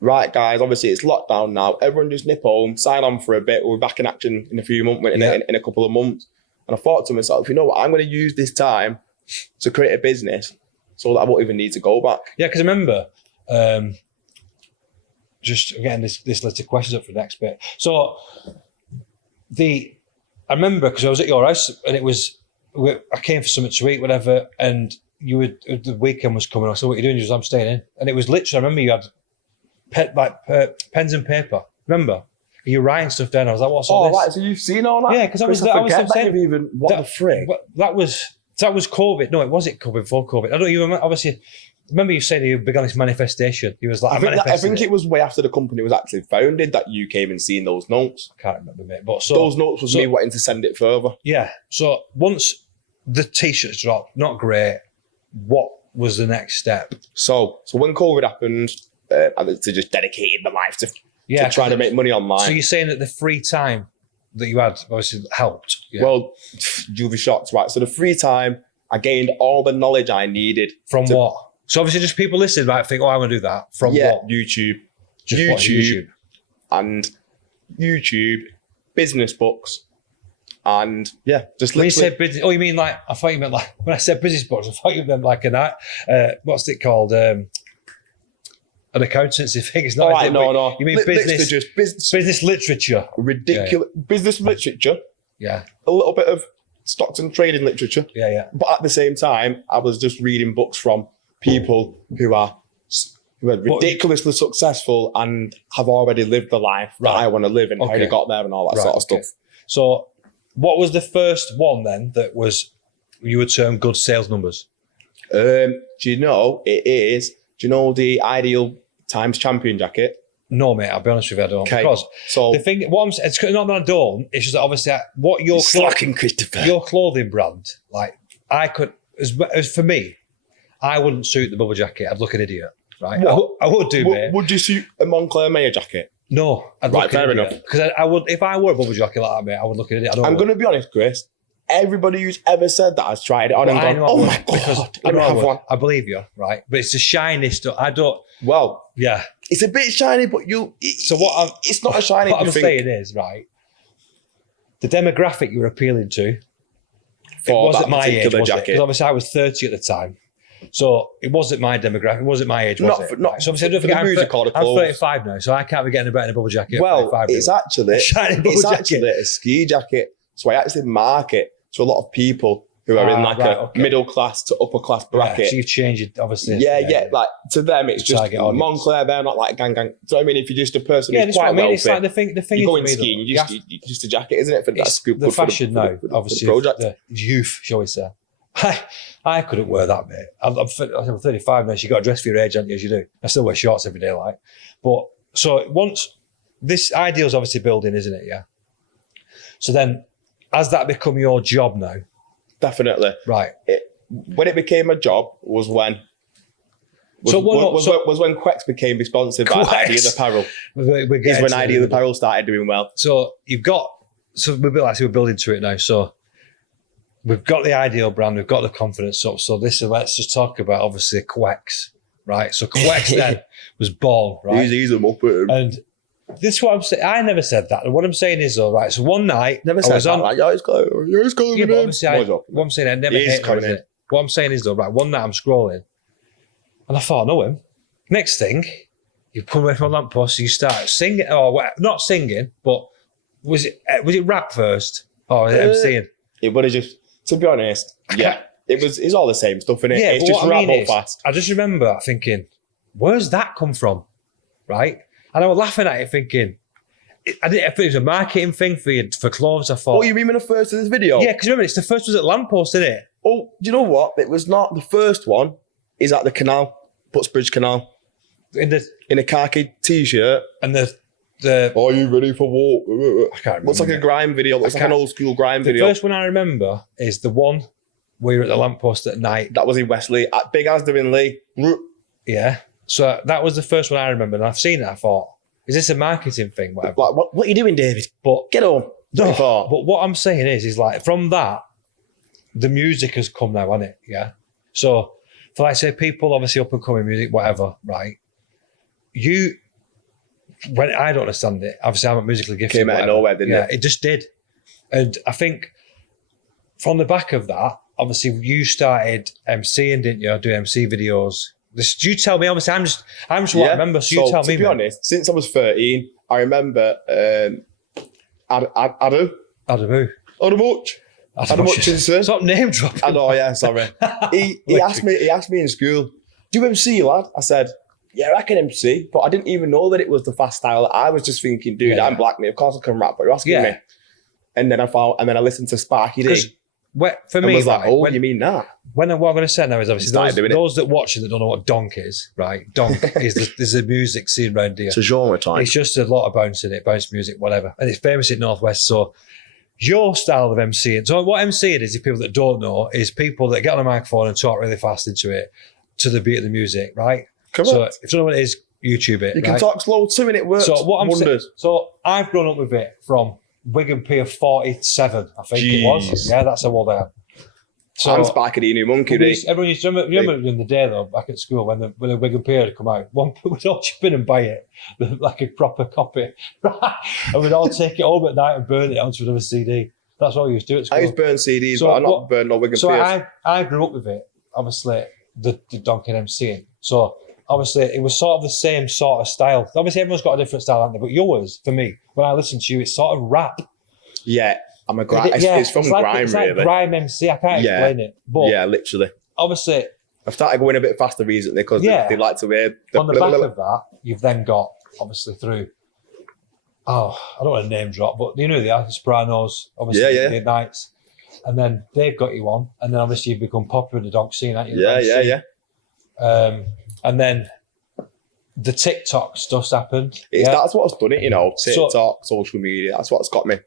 right, guys, obviously it's lockdown now. Everyone just nip home, sign on for a bit. We'll be back in action in a few months, in a couple of months. And I thought to myself, you know what? I'm going to use this time to create a business so that I won't even need to go back. Yeah, because I remember, just getting this list of questions up for the next bit. So I remember because I was at your house and I came for something to eat, whatever, and the weekend was coming. I said, "What are you doing?" You was, "I'm staying in." And it was literally, I remember you had pens and paper. Remember? You were writing stuff down. I was like, "What's all this?" Right, so you've seen all that? Yeah, because I was saying, even what the frick? That was COVID. No, it wasn't COVID before COVID. I don't even obviously remember you saying you began this manifestation. He was like, I think it was way after the company was actually founded that you came and seen those notes. I can't remember, mate. But those notes was me wanting to send it further. Yeah. So once the T-shirts dropped, not great. What was the next step? So when COVID happened, I just dedicated my life to trying to make money online. So you're saying that the free time that you had obviously helped? Yeah. Well, you'll be shocked, right? So the free time, I gained all the knowledge I needed. From what? So obviously just people listening might think, I want to do that. From what? YouTube. Just YouTube. And YouTube, business books, and just when literally. you said business, you mean like, I thought you meant like, when I said business books, I thought you meant like what's it called? An accountancy thing. It's not. No. You mean business? Just business literature. Ridiculous. Yeah. Business literature. Yeah. A little bit of stocks and trading literature. Yeah. But at the same time, I was just reading books from people who are ridiculously successful and have already lived the life that I want to live and how they got there and all that sort of stuff. So what was the first one then that was, you would term good sales numbers? Do you know the Ideal Times champion jacket? No, mate, I'll be honest with you, I don't. Okay. Because the thing, what I'm saying, it's not that I don't, it's just that obviously what your clothing brand, like I could, as for me, I wouldn't suit the bubble jacket. I'd look an idiot, right? I would do, mate. Would you suit a Moncler Mayer jacket? No, I'd look an idiot. Because I would, if I wore a bubble jacket like that, mate, I would look an idiot. I'm going to be honest, Chris. Everybody who's ever said that has tried it on and gone, oh my God, let me have one. I believe you, right? But it's the shiny stuff. Well, yeah. It's a bit shiny, but it's not a shiny. What I'm saying is, right, the demographic you were appealing to, it wasn't my age, was it? Because obviously I was 30 at the time. So it wasn't my demographic, it wasn't my age, was it? Not, so obviously I don't forget, I'm 35 now, so I can't be getting a better bubble jacket. Well, it's actually a ski jacket. So I actually market to a lot of people who are in a middle class to upper class bracket. So you've changed it, obviously. Yeah. Like to them, it's just Moncler. They're not like gang. So I mean, if you're just a person who's quite wealthy, it's like the thing. You go in skiing, you just a jacket, isn't it? It's the fashion now, obviously. The youth, shall we say? I couldn't wear that, mate. I'm 35 now. So you got to dress for your age, haven't you? As you do. I still wear shorts every day, like. But so once this ideal's obviously building, isn't it? Yeah. So then, has that become your job now? Definitely. Right. When it became a job was when Kwexy became sponsored by Ideal Apparel. Is when Ideal Apparel started doing well. So we're building to it now. So we've got the Ideal brand, we've got the confidence up. So let's just talk about obviously Kwexy, right? So Kwexy then was born, right? He's a muppet. And this is what I'm saying. I never said that. And what I'm saying is, though, right? So one night, never said that. Like, it's going. Yeah, but obviously, what I'm saying, I never hated it. what I'm saying is though, right, one night I'm scrolling and I thought, I know him. Next thing, you come away from a lamppost, you start singing, not singing, but was it rap first? Or was it MCing? It would have just, to be honest, yeah. It's all the same stuff, innit? Yeah, it's but just what I rap mean up is, fast. I just remember thinking, where's that come from? Right? And I was laughing at it thinking, I think it was a marketing thing for clothes, I thought. Oh, you mean when the first of this video? Yeah, because remember, it's the first was at lamppost, isn't it? Oh, do you know what? It was not the first one. Is at the canal, Putsbridge Canal, In a khaki t-shirt. and the Are you ready for war? I can't remember. Looks like a grime video. Looks like an old school grime The video. first one I remember is the one where you're at the lamppost at night. That was in Wesley. At Big Asda in Lee. Yeah. So that was the first one I remember, and I've seen it. I thought, is this a marketing thing? Whatever. Like, what are you doing, David? But Get home. no, No. but what I'm saying is like from that, the music has come now, hasn't it? Yeah. So for like say people obviously up and coming music, whatever, right? When I don't understand it, obviously I'm not musically gifted. Came out of whatever. nowhere, didn't Yeah, it? it just did. And I think from the back of that, obviously you started MCing, didn't you? Doing MC videos. You tell me, obviously I'm just what I remember, so you tell me. To be honest, since I was 13, I remember Adu Hutchinson. Stop name dropping. I know, yeah, sorry. He asked me in school, do you MC, lad? I said, yeah, I can MC, but I didn't even know that it was the fast style. I was just thinking, dude, Yeah. I'm black, mate. Of course I can rap, but you're asking me. And then I listened to Sparky D. For And me, was like, right, oh, you mean that? what I'm going to say now is obviously Started doing it. those that watch it that don't know what donk is, right? Donk is a music scene around here. It's a genre time. It's just a lot of bounce in it, bounce music, whatever. And it's famous in Northwest. So your style of MCing, so what MCing is, if people that don't know, is people that get on a microphone and talk really fast into it to the beat of the music, right? Correct. So if you don't know what it is, YouTube it. You can right? talk slow too and it works. So what I'm saying, wonders. so I've grown up with it from Wigan Pier 47, I think it was. Jeez. Yeah, that's how old I am. So I'm Sparky D, new monkey D. everyone used to remember in the day though, back at school when the Wigan Pier had come out, one would all chip in and buy it, like a proper copy. And we'd all take it home at night and burn it onto another CD. That's what we used to do at school. I used to burn CDs, So but I'm not what- burning no Wigan So Piers. I grew up with it, obviously, the Donkin MCing. So obviously it was sort of the same sort of style. Obviously everyone's got a different style, haven't they? But yours, for me, when I listen to you, it's sort of rap. Yeah, I'm a grime. It's from grime, it's really. like grime MC. I can't Yeah. explain it. But Yeah, literally. obviously I've started going a bit faster recently because Yeah. they like to hear on the back of that, you've then got, obviously, through, I don't want to name drop, but you know the Sopranos, obviously, Yeah, yeah. the Nights, and then they've got you on, and then obviously you've become popular in the dog scene, haven't you? Yeah. And then the TikTok stuff's happened. That's what's done it, you know. So- TikTok, social media, that's what's got me.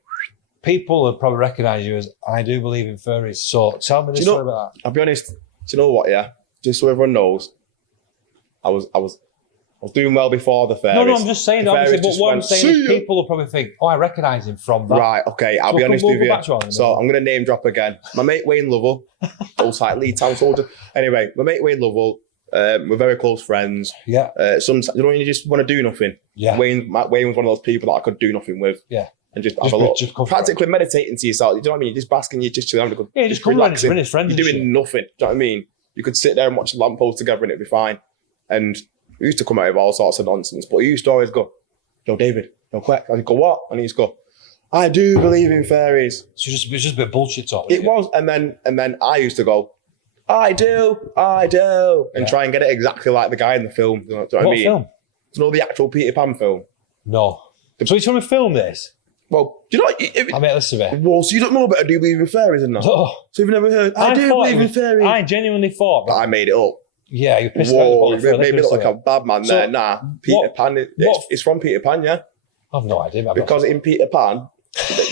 People will probably recognise you as, I do believe in furries. So tell me the Do you know- story about that. I'll be honest, do you know what, yeah? Just so everyone knows, I was doing well before the fairies. No, I'm just saying, The obviously, fairies but just what I'm went, saying "See is ya." people will probably think, I recognise him from that. Right, okay, I'll So be honest we'll with go you. back to it in a So minute. I'm going to name drop again. My mate Wayne Lovell, old site Lee Town Soldier. Anyway, my mate Wayne Lovell, we're very close friends. Yeah, Sometimes, you know, when you just want to do nothing. yeah. Wayne was one of those people that I could do nothing with. Yeah. And just Just have a look. just come Practically meditating to yourself. You know what I mean? You're just basking, you're just chilling, having a good, Yeah, just come around and his friends. You're and doing shit. nothing. Do you know what I mean? You could sit there and watch a lamppost together and it'd be fine. And we used to come out with all sorts of nonsense, but he used to always go, yo, David, yo, Kwexy. I'd go, what? And he'd go, I do believe in fairies. So it was just a bit of bullshit talk. It was. And then I used to go, I do. And Yeah. try and get it exactly like the guy in the film. You know what I What mean? film? Do you know the actual Peter Pan film? No. So he's trying to film this? Well, do you know I mean, listen to me. well, so you don't know about I do believe in fairies and that? Oh, So you've never heard, I do thought believe it in was- fairies? I genuinely thought. But I made it up. Yeah, you pissed about Whoa, the you made me look like a bad man So, there. Nah, Peter what- Pan, it's from Peter Pan, yeah? I've no idea. About Because in Peter Pan,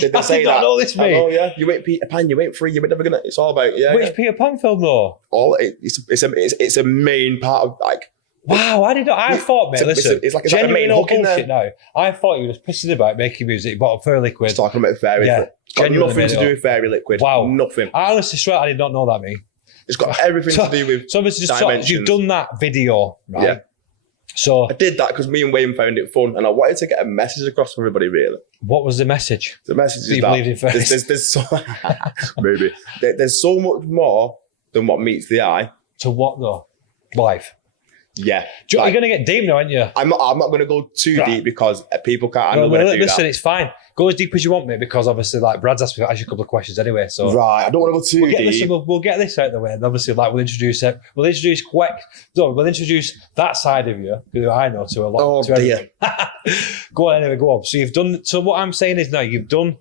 they I say did not that. know this, I mate. know, yeah. You ain't Peter Pan, you ain't free, you ain't never gonna, it's all about, yeah. Which yeah. Peter Pan film though? All it's a main part of, like, Wow, I thought, mate, listen, it's like a genuinely main no hook in there. bullshit now. I thought you were just pissing about making music, bought a fairy liquid. It's talking about fairies. Yeah, but got genuinely nothing made to it do up. with fairy liquid. Wow. Nothing. I honestly swear I did not know that, mate. It's got everything to do with. So obviously, just dimensions. you've done that video, right? Yeah. So I did that because me and Wayne found it fun, and I wanted to get a message across to everybody. Really, what was the message? the message Do is you that believe in fairies? there's so maybe there's so much more than what meets the eye. To what though? Life. Yeah. You're going to get deep now, aren't you? I'm not going to go too deep because people can't handle No, when I do listen, that. it's fine. Go as deep as you want, mate, because obviously, like, Brad's asked me to ask you a couple of questions anyway. So Right, I don't want to go too we'll get deep. we'll get this out of the way. And obviously, like, we'll introduce it. We'll introduce we'll introduce that side of you, who I know to a lot. Oh, to dear. Go on, anyway, go on. So you've done. So what I'm saying is now you've done.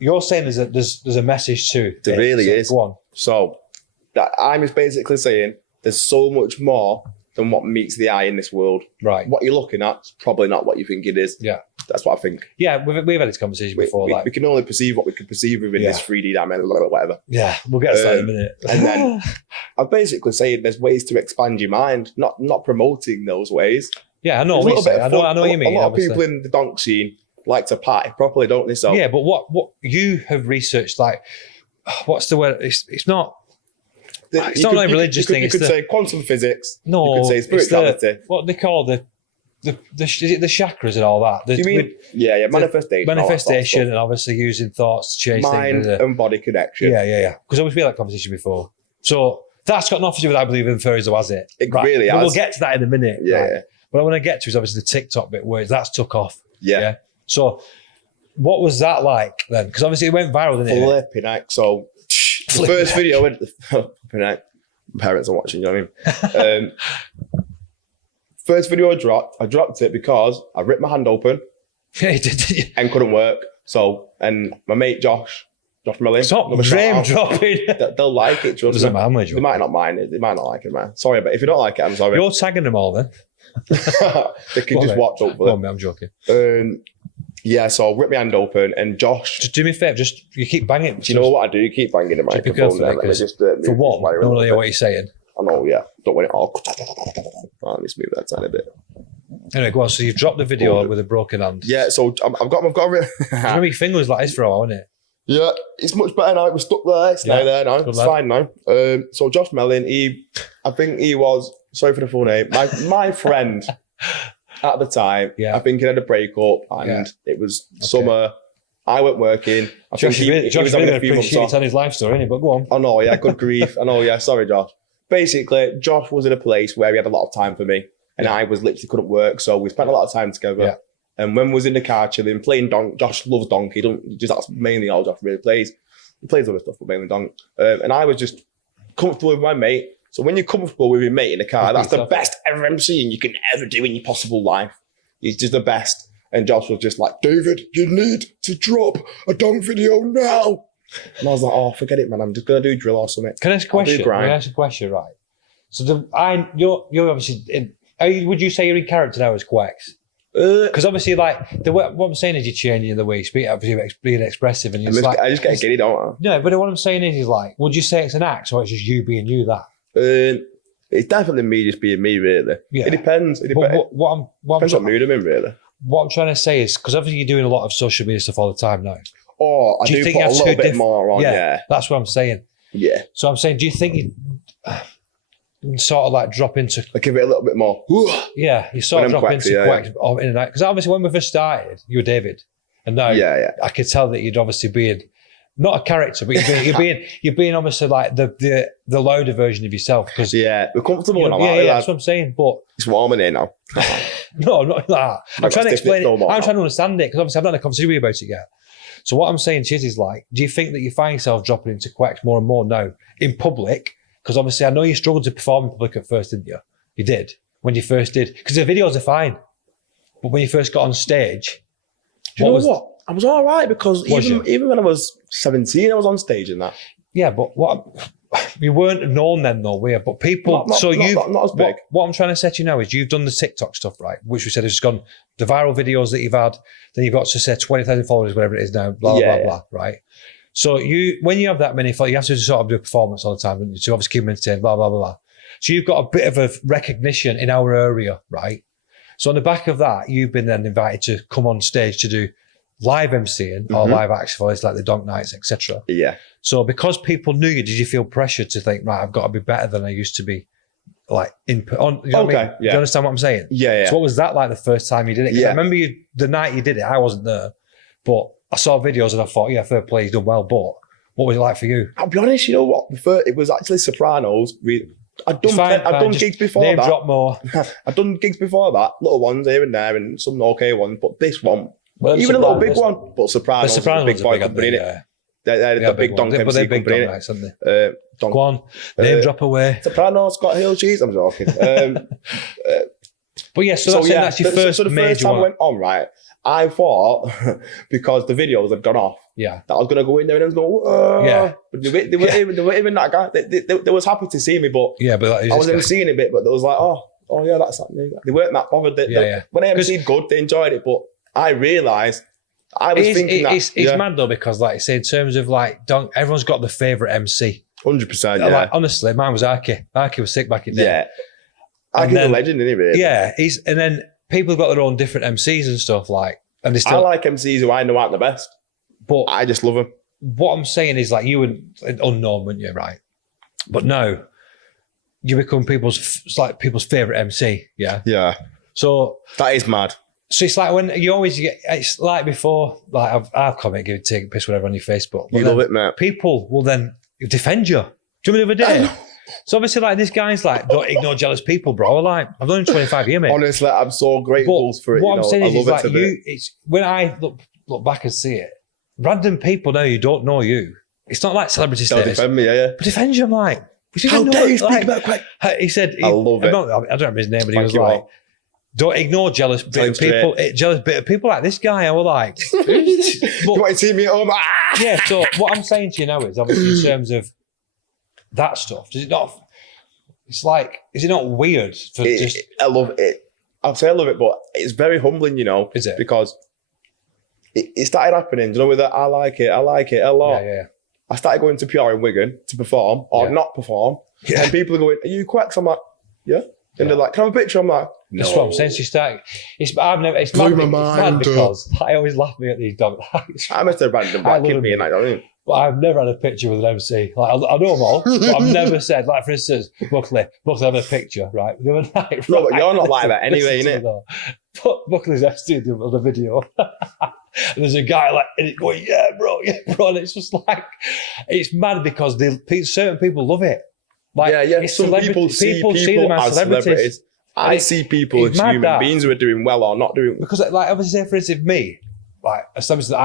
You're saying there's a message too. There really is. Go on. So that I'm just basically saying there's so much more than what meets the eye in this world. Right. What you're looking at is probably not what you think it is. Yeah. That's what I think. Yeah, we've had this conversation before. We can only perceive what we can perceive within this 3D dimension, whatever. Yeah, we'll get to that in a minute. And then I'm basically saying there's ways to expand your mind, not promoting those ways. Yeah, I know There's what you're saying. I know what you mean. A lot obviously. of people in the donk scene like to party properly, don't they? So Yeah, but what you have researched, like, what's the word? It's not. It's not like a religious thing. You could say quantum physics. No, you could say spirituality. It's what they call the is it the chakras and all that? Do you mean manifestation? Manifestation, and obviously using thoughts to change mind things. and body connection. Yeah. Because I always feel that conversation before. So that's got nothing to do with I believe in fairies, though, has it? It really But has. we'll get to that in a minute. Yeah, right? yeah. What I want to get to is obviously the TikTok bit where that's took off. Yeah. So what was that like then? Because obviously it went viral, didn't it? Flipping heck. So the first video went flipping heck. My parents are watching, you know what I mean? First video I dropped it because I ripped my hand open and couldn't work. So, and my mate Josh Mellin. Stop name dropping. They'll like it. Trust Doesn't me. matter, They might not mind it. They might not like it, man. Sorry, but if you don't like it, I'm sorry. You're tagging them all then. They can just watch up Go for on, mate, I'm joking. Yeah, so I ripped my hand open and Josh. Just do me a favour, you keep banging. Do you know what I do? You keep banging the microphone. careful, Let me because just, for move what? this wire a No, little no, bit. what you're saying. I know, yeah. Don't want it all. Oh, let me smooth that tiny bit. Anyway, go on. So you've dropped the video with a broken hand. Yeah, so I've got Remember your finger was like this for a while, wasn't it? Yeah, it's much better now. It was stuck there. It's now there now. Good It's lad. fine now. So Josh Mellin, I think he was, sorry for the full name, my friend at the time. Yeah. I think he had a breakup and it was summer. I went working. I think he was having a few months off. on his life story, innit? But go on. I know, yeah, good grief. I know, yeah, sorry, Josh. Basically, Josh was in a place where he had a lot of time for me and I was literally couldn't work. So we spent a lot of time together. Yeah. And when we was in the car chilling, playing donk, Josh loves donkey. That's mainly all Josh really plays. He plays other stuff, but mainly donk. And I was just comfortable with my mate. So when you're comfortable with your mate in the car, that's the best ever MCing you can ever do in your possible life. He's just the best. And Josh was just like, David, you need to drop a donk video now. And I was like, oh, forget it, man. I'm just going to do drill or something. Can I ask a question? Can I ask a question, right? So you're obviously, would you say you're in character now as Quex? Because obviously, like, what I'm saying is you're changing the way you speak, obviously being expressive. And I just get giddy, don't I? No, but what I'm saying is like, would you say it's an act or it's just you being you that? It's definitely me just being me, really. Yeah. It depends. It depends. What Depends what mood I'm in, really. What I'm trying to say is, because obviously you're doing a lot of social media stuff all the time now. Oh, I do think put you a have little two bit more on, yeah. That's what I'm saying. Yeah. So I'm saying, do you think you sort of like drop into... I give it a little bit more. Yeah, you sort of drop into Quexy, Quex in and out. Because obviously when we first started, you were David. And now I could tell that you'd obviously be not a character, but you're being obviously like the louder version of yourself. Because yeah, we're comfortable now. Yeah, that's what I'm saying. But it's warm in here now. No, not like that. I'm trying to explain it. I'm trying to understand it because obviously I've not had a conversation with you about it yet. So what I'm saying to you is like, do you think that you find yourself dropping into Quex more and more now in public? Because obviously I know you struggled to perform in public at first, didn't you? You did when you first did. Because the videos are fine, but when you first got on stage, do you know what? I was all right because even when I was 17, I was on stage and that. Yeah, but you weren't known then though, were you? But people, not as big. What I'm trying to say to you now is you've done the TikTok stuff, right? Which we said has just gone, the viral videos that you've had, then you've got to say 20,000 followers, whatever it is now, blah, blah, blah, right? So when you have that many followers, you have to sort of do a performance all the time, and to obviously keep them entertained, blah, blah, blah, blah. So you've got a bit of a recognition in our area, right? So on the back of that, you've been then invited to come on stage to do live MCing or live action for like the Donk Nights, etc. Yeah. So because people knew you, did you feel pressure to think, right, I've got to be better than I used to be? Like you know what I mean? Yeah. Do you understand what I'm saying? Yeah, yeah. So what was that like the first time you did it? 'Cause I remember the night you did it, I wasn't there, but I saw videos and I thought, yeah, fair play, he's done well. But What was it like for you? I'll be honest, you know what? It was actually Sopranos. I'd done gigs before name that. drop more. I'd done gigs before that, little ones here and there, and some okay ones. But this one, Well, even a little big one, but Sopranos, The Sopranos is a big ones are boy big, company, aren't innit? they? They're the big donk But MC they're big company, dog innit? nights, aren't they? Donk. Go on, name drop away. Sopranos, Scott Hill cheese. I'm joking. But yeah, so that's your first so the major first time I one. went on, right, I thought, because the videos had gone off, Yeah. that I was going to go in there and I was going, whoa. Yeah. But they were even that guy. They was happy to see me, but Yeah, but that is I wasn't seeing a bit, but they was like, oh yeah, that's happening. They weren't that bothered. When I MC'd good, they enjoyed it, but I realised, I was thinking that. It's mad though, because like I say, in terms of like, everyone's got the favourite MC. 100%, yeah. Like, honestly, mine was Arky. Arky was sick back in the day. Yeah. Arky's a legend, isn't he, really? Yeah, and then people have got their own different MCs and stuff, like, and they still. I like MCs who I know aren't the best, but I just love them. What I'm saying is, like, you were unknown, weren't you, right? But now, you become people's favourite MC, yeah? Yeah. So that is mad. So it's like when you always get, it's like before, like I've comment, take a piss, whatever on your Facebook. You love it, mate. People will then defend you. Do you remember the other day? So obviously, like, this guy's like, don't ignore jealous people, bro. Like, I've known him 25 years, mate. Honestly, I'm so grateful for it. What I'm saying is like, it's when I look back and see it, random people now you don't know you. It's not like celebrity They'll status. defend me, yeah. But defend you, I'm like, how dare you speak about Kwexy? He said, I love it. I don't remember his name, but he was you like, all. don't ignore jealous people. Jealous people like this guy. I was like, you want to see me at home? Yeah. So what I'm saying to you now is, obviously, in terms of that stuff, does it not? It's like, is it not weird? I love it. I'll say I love it, but it's very humbling, you know. Is it? Because it started happening. Do you know that I like it a lot. Yeah. I started going to PR in Wigan to perform or not perform. Yeah. And people are going, are you Kwexy? I'm like, yeah. And they're like, can I have a picture? I'm like, no. That's what I'm saying. She started. It's mad because I always laugh at these dogs. I must have random black kid being like that, didn't you? But I've never had a picture with an MC. Like, I know them all, but I've never said, like, for instance, Buckley have a picture, right? The other night, right? No, but you're not like that anyway, innit? But Buckley's MC on the video. And there's a guy like in it going, yeah, bro. And it's just like, it's mad because certain people love it. Like, yeah. Some people see them as celebrities. I see people as human beings who are doing well or not doing well. Because, like, obviously, say, for instance, me, like, as something that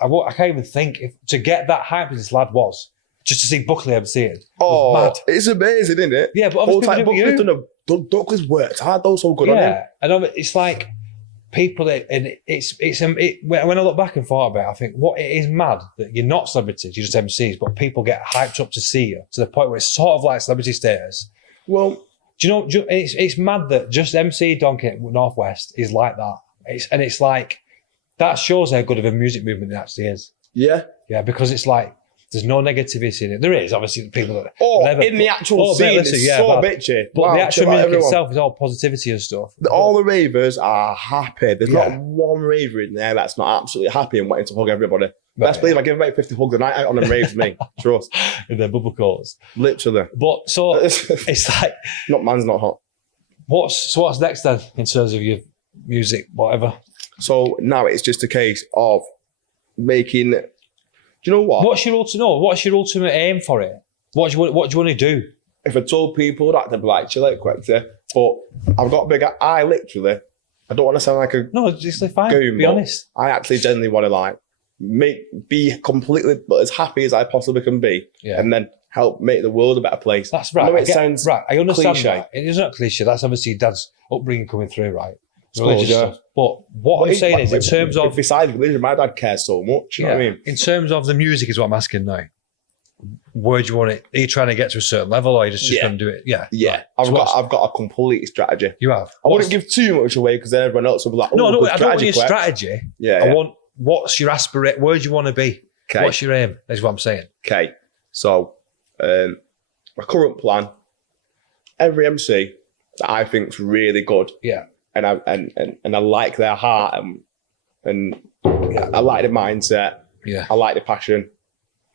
I can't even think to get that hype as this lad was, just to see Buckley MC it. Oh, mad. It's amazing, isn't it? Yeah, but obviously, Buckley's worked hard, though, so good on him. And it's like people, and when I look back and thought about it, I think what it is mad that you're not celebrities, you're just MCs, but people get hyped up to see you to the point where it's sort of like celebrity status. Well, do you know? It's mad that just MC Donkey Northwest is like that. It's like that shows how good of a music movement it actually is. Yeah, because it's like there's no negativity in it. There is obviously people that the actual scene is so bitchy, but the actual music itself is all positivity and stuff. All the ravers are happy. There's not one raver in there that's not absolutely happy and wanting to hug everybody. Best believe I give about 50 hugs a night out on them raves, me. Trust. In their bubble coats. Literally. But so it's like man's not hot. What's next then in terms of your music, whatever? So now it's just a case of making. Do you know what? What's your ultimate aim for it? What do you want to do? If I told people that, they'd be like, chill out, Kwexy. But I've got bigger. I don't want to sound like a it's fine. Goon, be honest. I actually genuinely want to be completely but as happy as I possibly can be, and then help make the world a better place. That's right. I know it sounds right. I understand cliche. that. It is not cliche. That's obviously Dad's upbringing coming through, right? Religious stuff. But what I'm saying is, in terms of besides religion, my dad cares so much. You know what I mean? In terms of the music, is what I'm asking now. Where do you want it? Are you trying to get to a certain level, or are you just going to do it? Yeah. Right. I've got a complete strategy. You have. I wouldn't give too much away because then everyone else will be like, no, I don't want your strategy. Yeah. I want what's your aspiration? Where do you want to be? Okay. What's your aim? Is what I'm saying. Okay. So, my current plan, every MC that I think's really good. Yeah. And I like their heart and I like the mindset. Yeah. I like the passion.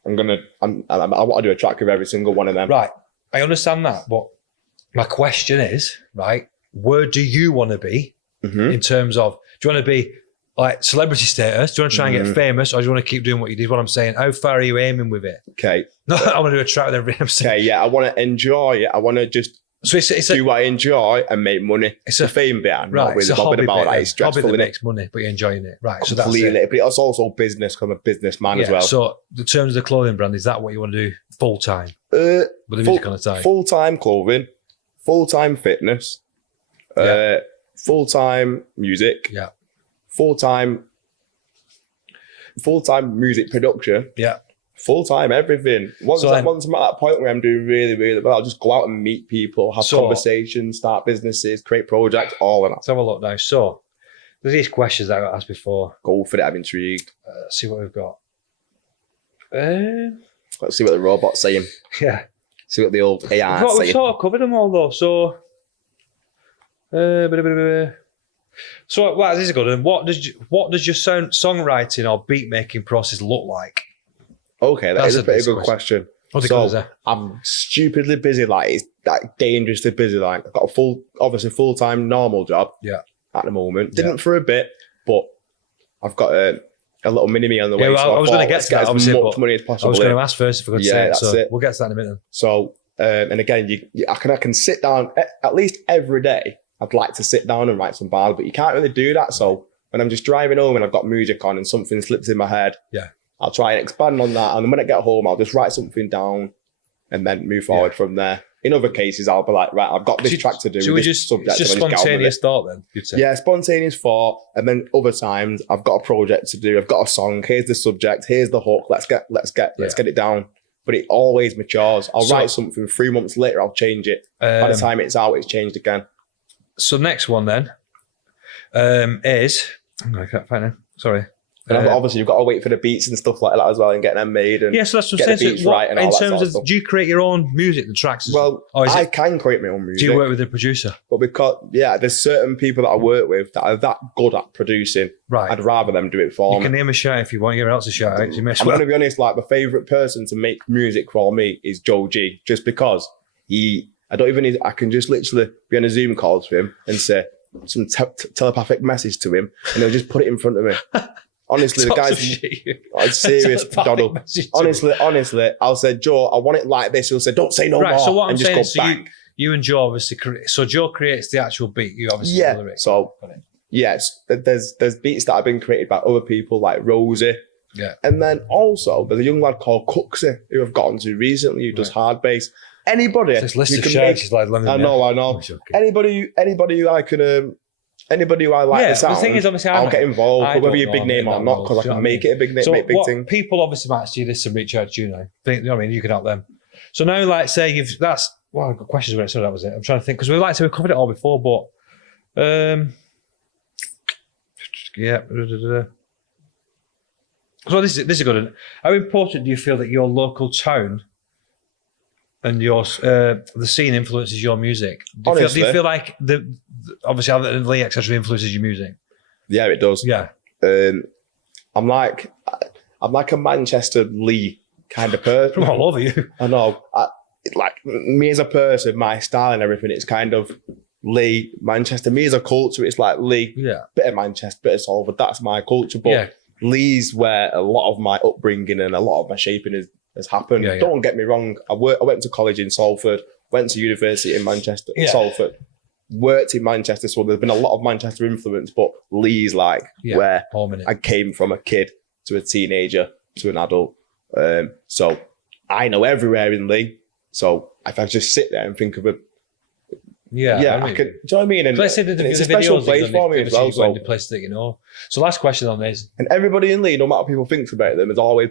I want to do a track with every single one of them. Right. I understand that, but my question is, right, where do you want to be in terms of, do you want to be like celebrity status? Do you want to try and get famous, or do you want to keep doing what you did? What I'm saying, how far are you aiming with it? Okay. No, I want to do a track with every MC. Okay, yeah, I want to enjoy it. I want to just do what I enjoy and make money. It's a fame bit. I'm not really bothered about that. It's stressful, that makes money, but you're enjoying it. Right, so that's completely. it. But it's also business, because I'm a businessman as well. So in terms of the clothing brand, is that what you want to do full time? With the music on the side? Full-time clothing, full-time fitness, full-time music, full-time music production, full-time everything. Once I'm at that point where I'm doing really, really well, I'll just go out and meet people, have conversations, start businesses, create projects, all of that. Let's have a look now. So there's these questions that I got asked before. Go for it, I'm intrigued. Let's see what we've got. Let's see what the robot's saying. Yeah. See what the old AI is saying. We've sort of covered them all though. So, so well, this is good. And what does your songwriting or beat making process look like? Okay, that's a pretty good question. So I'm stupidly busy, like it's like dangerously busy. Like I've got a full-time normal job. At the moment, didn't for a bit, but I've got a little mini-me on the way. I was going to get to that, as much money as possible. I was going to ask first if I could say it. That's it. We'll get to that in a minute. So, and again, I can sit down at least every day. I'd like to sit down and write some bars, but you can't really do that. So when I'm just driving home and I've got music on and something slips in my head, I'll try and expand on that. And when I get home, I'll just write something down and then move forward from there. In other cases, I'll be like, right, I've got this track to do. So with this subject. It's just spontaneous thought then, you'd say? Yeah, spontaneous thought. And then other times, I've got a project to do. I've got a song. Here's the subject. Here's the hook. Let's get it down. But it always matures. I'll write something 3 months later. I'll change it. By the time it's out, it's changed again. So next one then is I can't find it. Sorry. And obviously, you've got to wait for the beats and stuff like that as well, and get them made. And so that's what I'm saying. Right and all that sort of stuff. Do you create your own music, the tracks? Well, I can create my own music. Do you work with a producer? But because there's certain people that I work with that are that good at producing. Right. I'd rather them do it for me. You can name a shout if you want. Everyone else a shout out. I'm going to be honest. Like my favorite person to make music for me is Joe G, just because I don't even need. I can just literally be on a Zoom call to him and say some telepathic message to him, and he'll just put it in front of me. Honestly, the guy's serious, Donald. Honestly, I'll say, Joe, I want it like this. He'll say, don't say no more. So what I'm saying is, back. You and Joe obviously so Joe creates the actual beat. You obviously do the lyrics. So yes, there's beats that have been created by other people like Rosie. Yeah. And then also there's a young lad called Kwexy who I've gotten to recently who does hard bass. Anybody. It's list of shouts is like I know. Anybody who I can. Anybody who I like the sound, the thing is, obviously, I'll get involved, whether you're a big name or not, because I can make it a big name, make big thing. People obviously might see this and reach out to you now. You know what I mean? You can help them. So now, like, say I've got questions about it, so that was it. I'm trying to think, because we've covered it all before, but, So this is a good one. How important do you feel that your local town and your the scene influences your music? Do you feel like obviously Alton Lee, etc., influences your music? Yeah, it does. Yeah. I'm like a Manchester Lee kind of person. From all over you. I know. Like me as a person, my style and everything, it's kind of Lee, Manchester. Me as a culture, it's like Lee, bit of Manchester, bit of Salford. That's my culture. But Lee's where a lot of my upbringing and a lot of my shaping has happened. Don't get me wrong. I went to college in Salford, went to university in Manchester, Salford. Worked in Manchester, so there's been a lot of Manchester influence, but Lee's like where I came from a kid to a teenager to an adult. So I know everywhere in Lee. So if I just sit there and think of it, I can. Do you know what I mean? And let's say it's a special place for me as well. So the place that you know. So last question on this, and everybody in Lee, no matter what people think about them, has always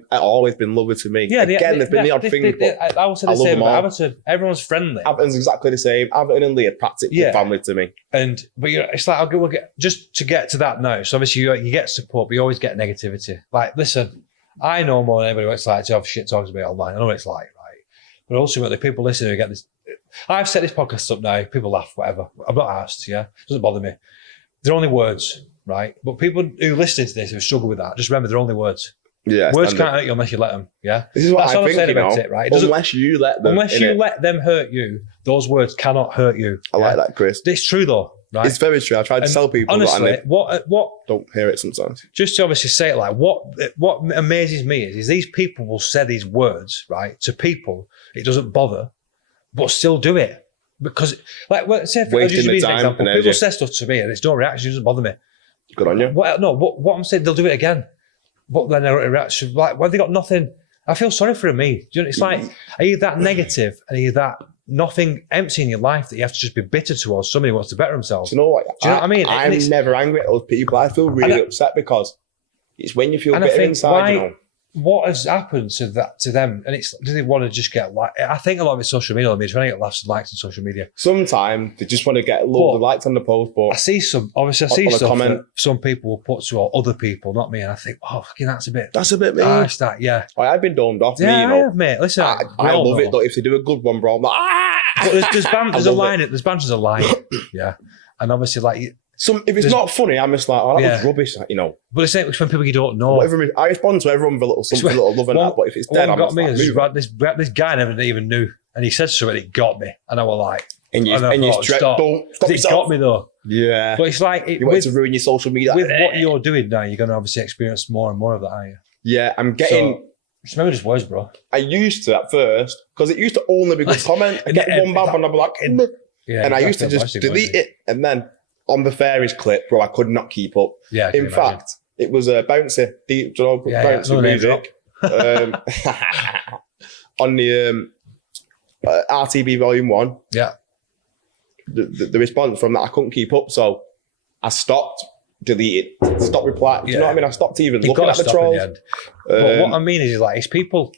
been lovely to me. Yeah, again, there's been the odd thing, but I will say the same about Everton. Everyone's friendly. Everton's exactly the same. Everton and Lee are practically family to me. But it's like we'll get just to get to that now. So obviously you get support, but you always get negativity. Like, listen, I know more than anybody what it's like to have shit talks about online. I know what it's like, right? But ultimately, people listening who get this. I've set this podcast up now. People laugh, whatever. I'm not asked, it doesn't bother me. They're only words, right? But people who listen to this who struggle with that, just remember they're only words. Yeah, words can't hurt you unless you let them. Yeah, this is what I think. About it, right? Unless you let them, hurt you, those words cannot hurt you. I like that, Chris. It's true though. right? It's very true. I tried to tell people honestly, that, and what don't hear it sometimes. just to obviously say it like what amazes me is these people will say these words, right, to people it doesn't bother, but still do it because like say for, Wasting the an time example, and people energy. say stuff to me and it's no reaction, it doesn't bother me. Good on you. What I'm saying, they'll do it again, but then their reaction like when they got nothing. I feel sorry for me. You know, it's like are you that negative and are you that nothing empty in your life that you have to just be bitter towards somebody who wants to better himself? Do you know what? Do you know what I mean? I'm never angry at those people. I feel really upset because it's when you feel bitter inside, you know. What has happened to them? And it's do they want to just get like? I think a lot of it's social media. They're trying to get laughs and likes on social media. Sometimes they just want to get loads of likes on the post, but I see stuff comment. that some people will put to other people, not me, and I think, oh, fucking, that's a bit me. harsh, that, yeah. I've been domed off, Yeah, me, you know. I have, mate. Listen, I love it though. If they do a good one, bro, I'm like, But there's banters a line. There's banters a line, yeah. And obviously, like, if it's not funny, I'm just like, oh, that was rubbish, you know. But the same when people you don't know. I respond to everyone with a little something, a little love and that. But if it's dead, I'm got just me like, this guy I never even knew, and he said something, it got me, and I was like, and you stop. It got me though. Yeah. But it's like you want to ruin your social media with what you're doing now. You're going to obviously experience more and more of that, aren't you? Yeah, I'm getting. So, just remember just words, bro. I used to at first because it used to only be good comment. I get one bad one, I'd be like, and I used to just delete it, and then. On the fairies clip, bro, I could not keep up. Yeah. In fact, it was a bouncy, deep, bouncy music. On the RTB Volume 1. Yeah. The response from that, I couldn't keep up, so I stopped, deleted, stopped replying. Do you know what I mean? I stopped even looking at the trolls. But what I mean is like, it's people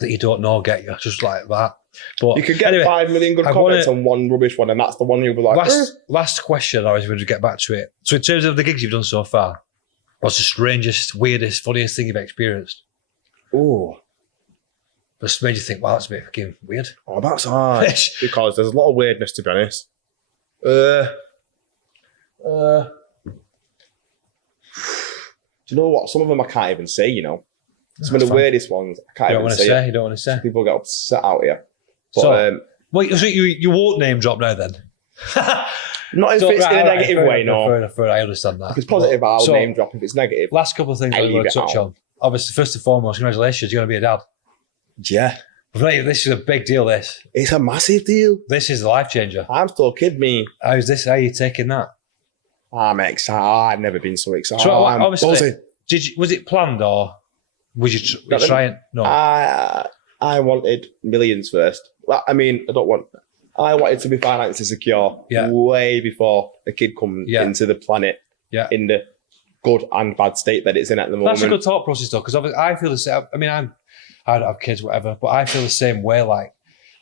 that you don't know get you, just like that. But you could get 5 million good comments on one rubbish one, and that's the one you'll be like. Last question, I was going to get back to it. So, in terms of the gigs you've done so far, what's the strangest, weirdest, funniest thing you've experienced? Oh, that's made you think, wow, that's a bit fucking weird. Oh, that's hard because there's a lot of weirdness, to be honest. Do you know what? Some of them I can't even say. You know, some of the weirdest ones I can't even say. You don't want to say. Some people get upset out here. But, so, wait, so you won't name drop now then? Not if it's in a negative way, no. Fair enough, I understand that. If it's positive, I'll name drop. If it's negative, last couple of things I want to touch on. Obviously, first and foremost, congratulations, you're going to be a dad. Yeah. This is a big deal, this. It's a massive deal. This is a life changer. I'm still a kid, me. How are you taking that? I'm excited. I've never been so excited. So, obviously, was it planned or was you trying? No. I wanted millions first. Well, I mean, I wanted to be financially secure way before the kid comes into the planet in the good and bad state that it's in at the moment. That's a good thought process though, because I feel the same. I mean, I don't have kids, whatever, but I feel the same way. Like,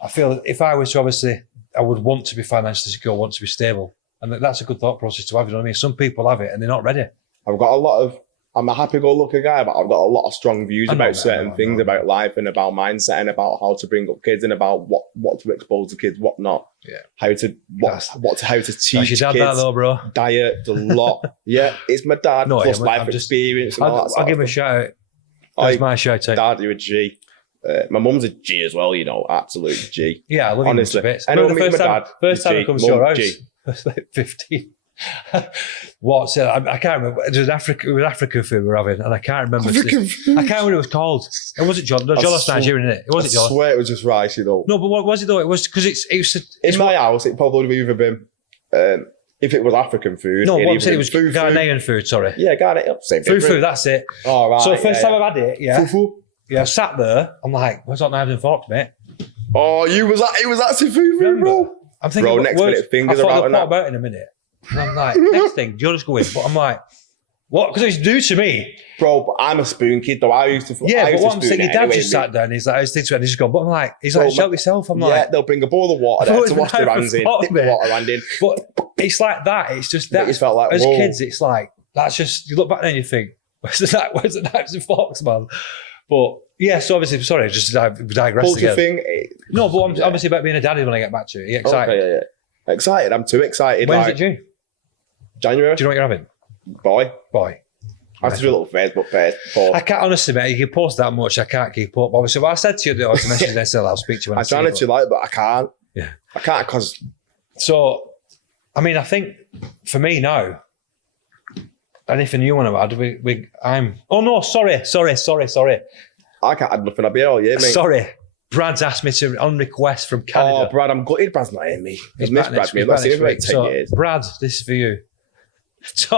I feel if I was to obviously, I would want to be financially secure, want to be stable. And that's a good thought process to have, you know what I mean? Some people have it and they're not ready. I'm a happy-go-lucky guy, but I've got a lot of strong views about certain things, about life and about mindset and about how to bring up kids and about what to expose to kids, what not. Yeah. How to teach your dad kids. That though, bro. Diet, a lot. Yeah, it's my dad, plus life experience and all that I'll give him a shout out. That's my shout out. Dad, you're a G. My mum's a G as well, you know, absolute G. Yeah, I love you. Honestly, bits. I know the first time it comes to your house, I was like 15. I can't remember. It was African food we were having, and I can't remember. I can't remember what it was called. It wasn't John. No, Jolloff's Nigerian, innit? It wasn't Jolloff. I swear it was just rice, you know. No, but what was it though? It was because it's in my house. It probably would have either been if it was African food. No, what I'm saying it was Ghanaian food. Sorry. Yeah, Ghanaian. Same food. That's it. All right. So first time I've had it, Fufu. Yeah, I sat there. I'm like, where's that knives and forks, mate? Oh, it was actually fufu, bro. I'm thinking, next minute fingers about in a minute. And I'm like, next thing, you'll just go in. But I'm like, what? Because it's new to me. Bro, but I'm a spoon kid, though. I used to. Yeah, but what I'm saying, your dad just sat down. He's like, I was thinking, he's just gone. But I'm like, he's like, help yourself. I'm like, yeah, they'll bring a bowl of water there to wash their hands in, dip the water hand in. But it's like that. It's just that. It felt like, as kids, it's like, that's just, you look back and you think, where's the knives and forks, man? But yeah, so obviously, sorry, just digress again. Thing. No, but I'm obviously about being a daddy when I get back to it. Are you excited? Okay, yeah. Excited. I'm too excited. When's it due? January. Do you know what you're having? Boy. I have to do a little Facebook post. I can't, honestly, mate, you can post that much, I can't keep up. Obviously, what I said to you, I was mentioning this, I'll speak to you when I tried to like, but I can't. Yeah. I can't because... So, I mean, I think for me now, anything you want to add? Oh no, sorry. I can't add nothing. I'll be here all year, mate. Sorry. Brad's asked me to, on request from Canada. Oh, Brad, I'm gutted. Brad's not in me. He's I've missed back Brad. I've not seen him for like 10 So, years. Brad, this is for you. I've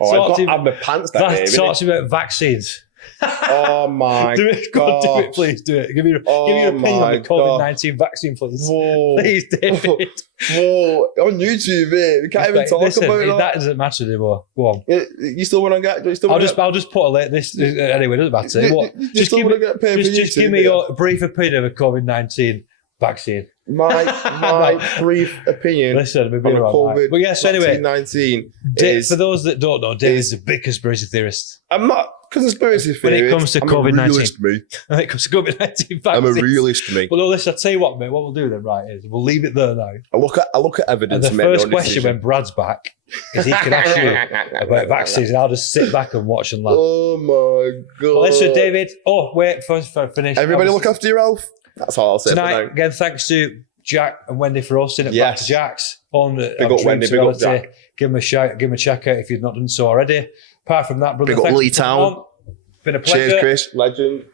got to have my pants down here. Talk to me about vaccines. Oh my do it, God, do it, please, do it. Give me your opinion on the COVID-19 vaccine, please. Whoa. Please, David. Whoa, on YouTube, we can't even talk about it. That doesn't matter anymore. Go on. You still want to get? I'll just put a late this anyway. It doesn't matter. What? Just Give me your brief opinion of a COVID-19 vaccine. My brief opinion. Listen, we've been on COVID. But yes, anyway, 19 for those that don't know, Dave is a big conspiracy theorist. I'm not conspiracy theorist. When it comes to COVID-19, me. When it comes to COVID-19 vaccines, I'm a realist, me. But no, listen, I'll tell you what, mate. What we'll do then, right, is we'll leave it there now. I look at evidence. And the first question when Brad's back is he can ask you about vaccines, and I'll just sit back and watch and laugh. Oh my god! Well, listen, David. Oh, wait, first finish. Everybody, look after your health. That's all I'll say tonight. For now. Again, thanks to Jack and Wendy for hosting it. Back to Jack's on the big up Wendy, big up Jack. Give him a shout, give him a check out if you've not done so already. Apart from that, brother, big up Lee Town. Been a pleasure. Cheers, Chris. Legend.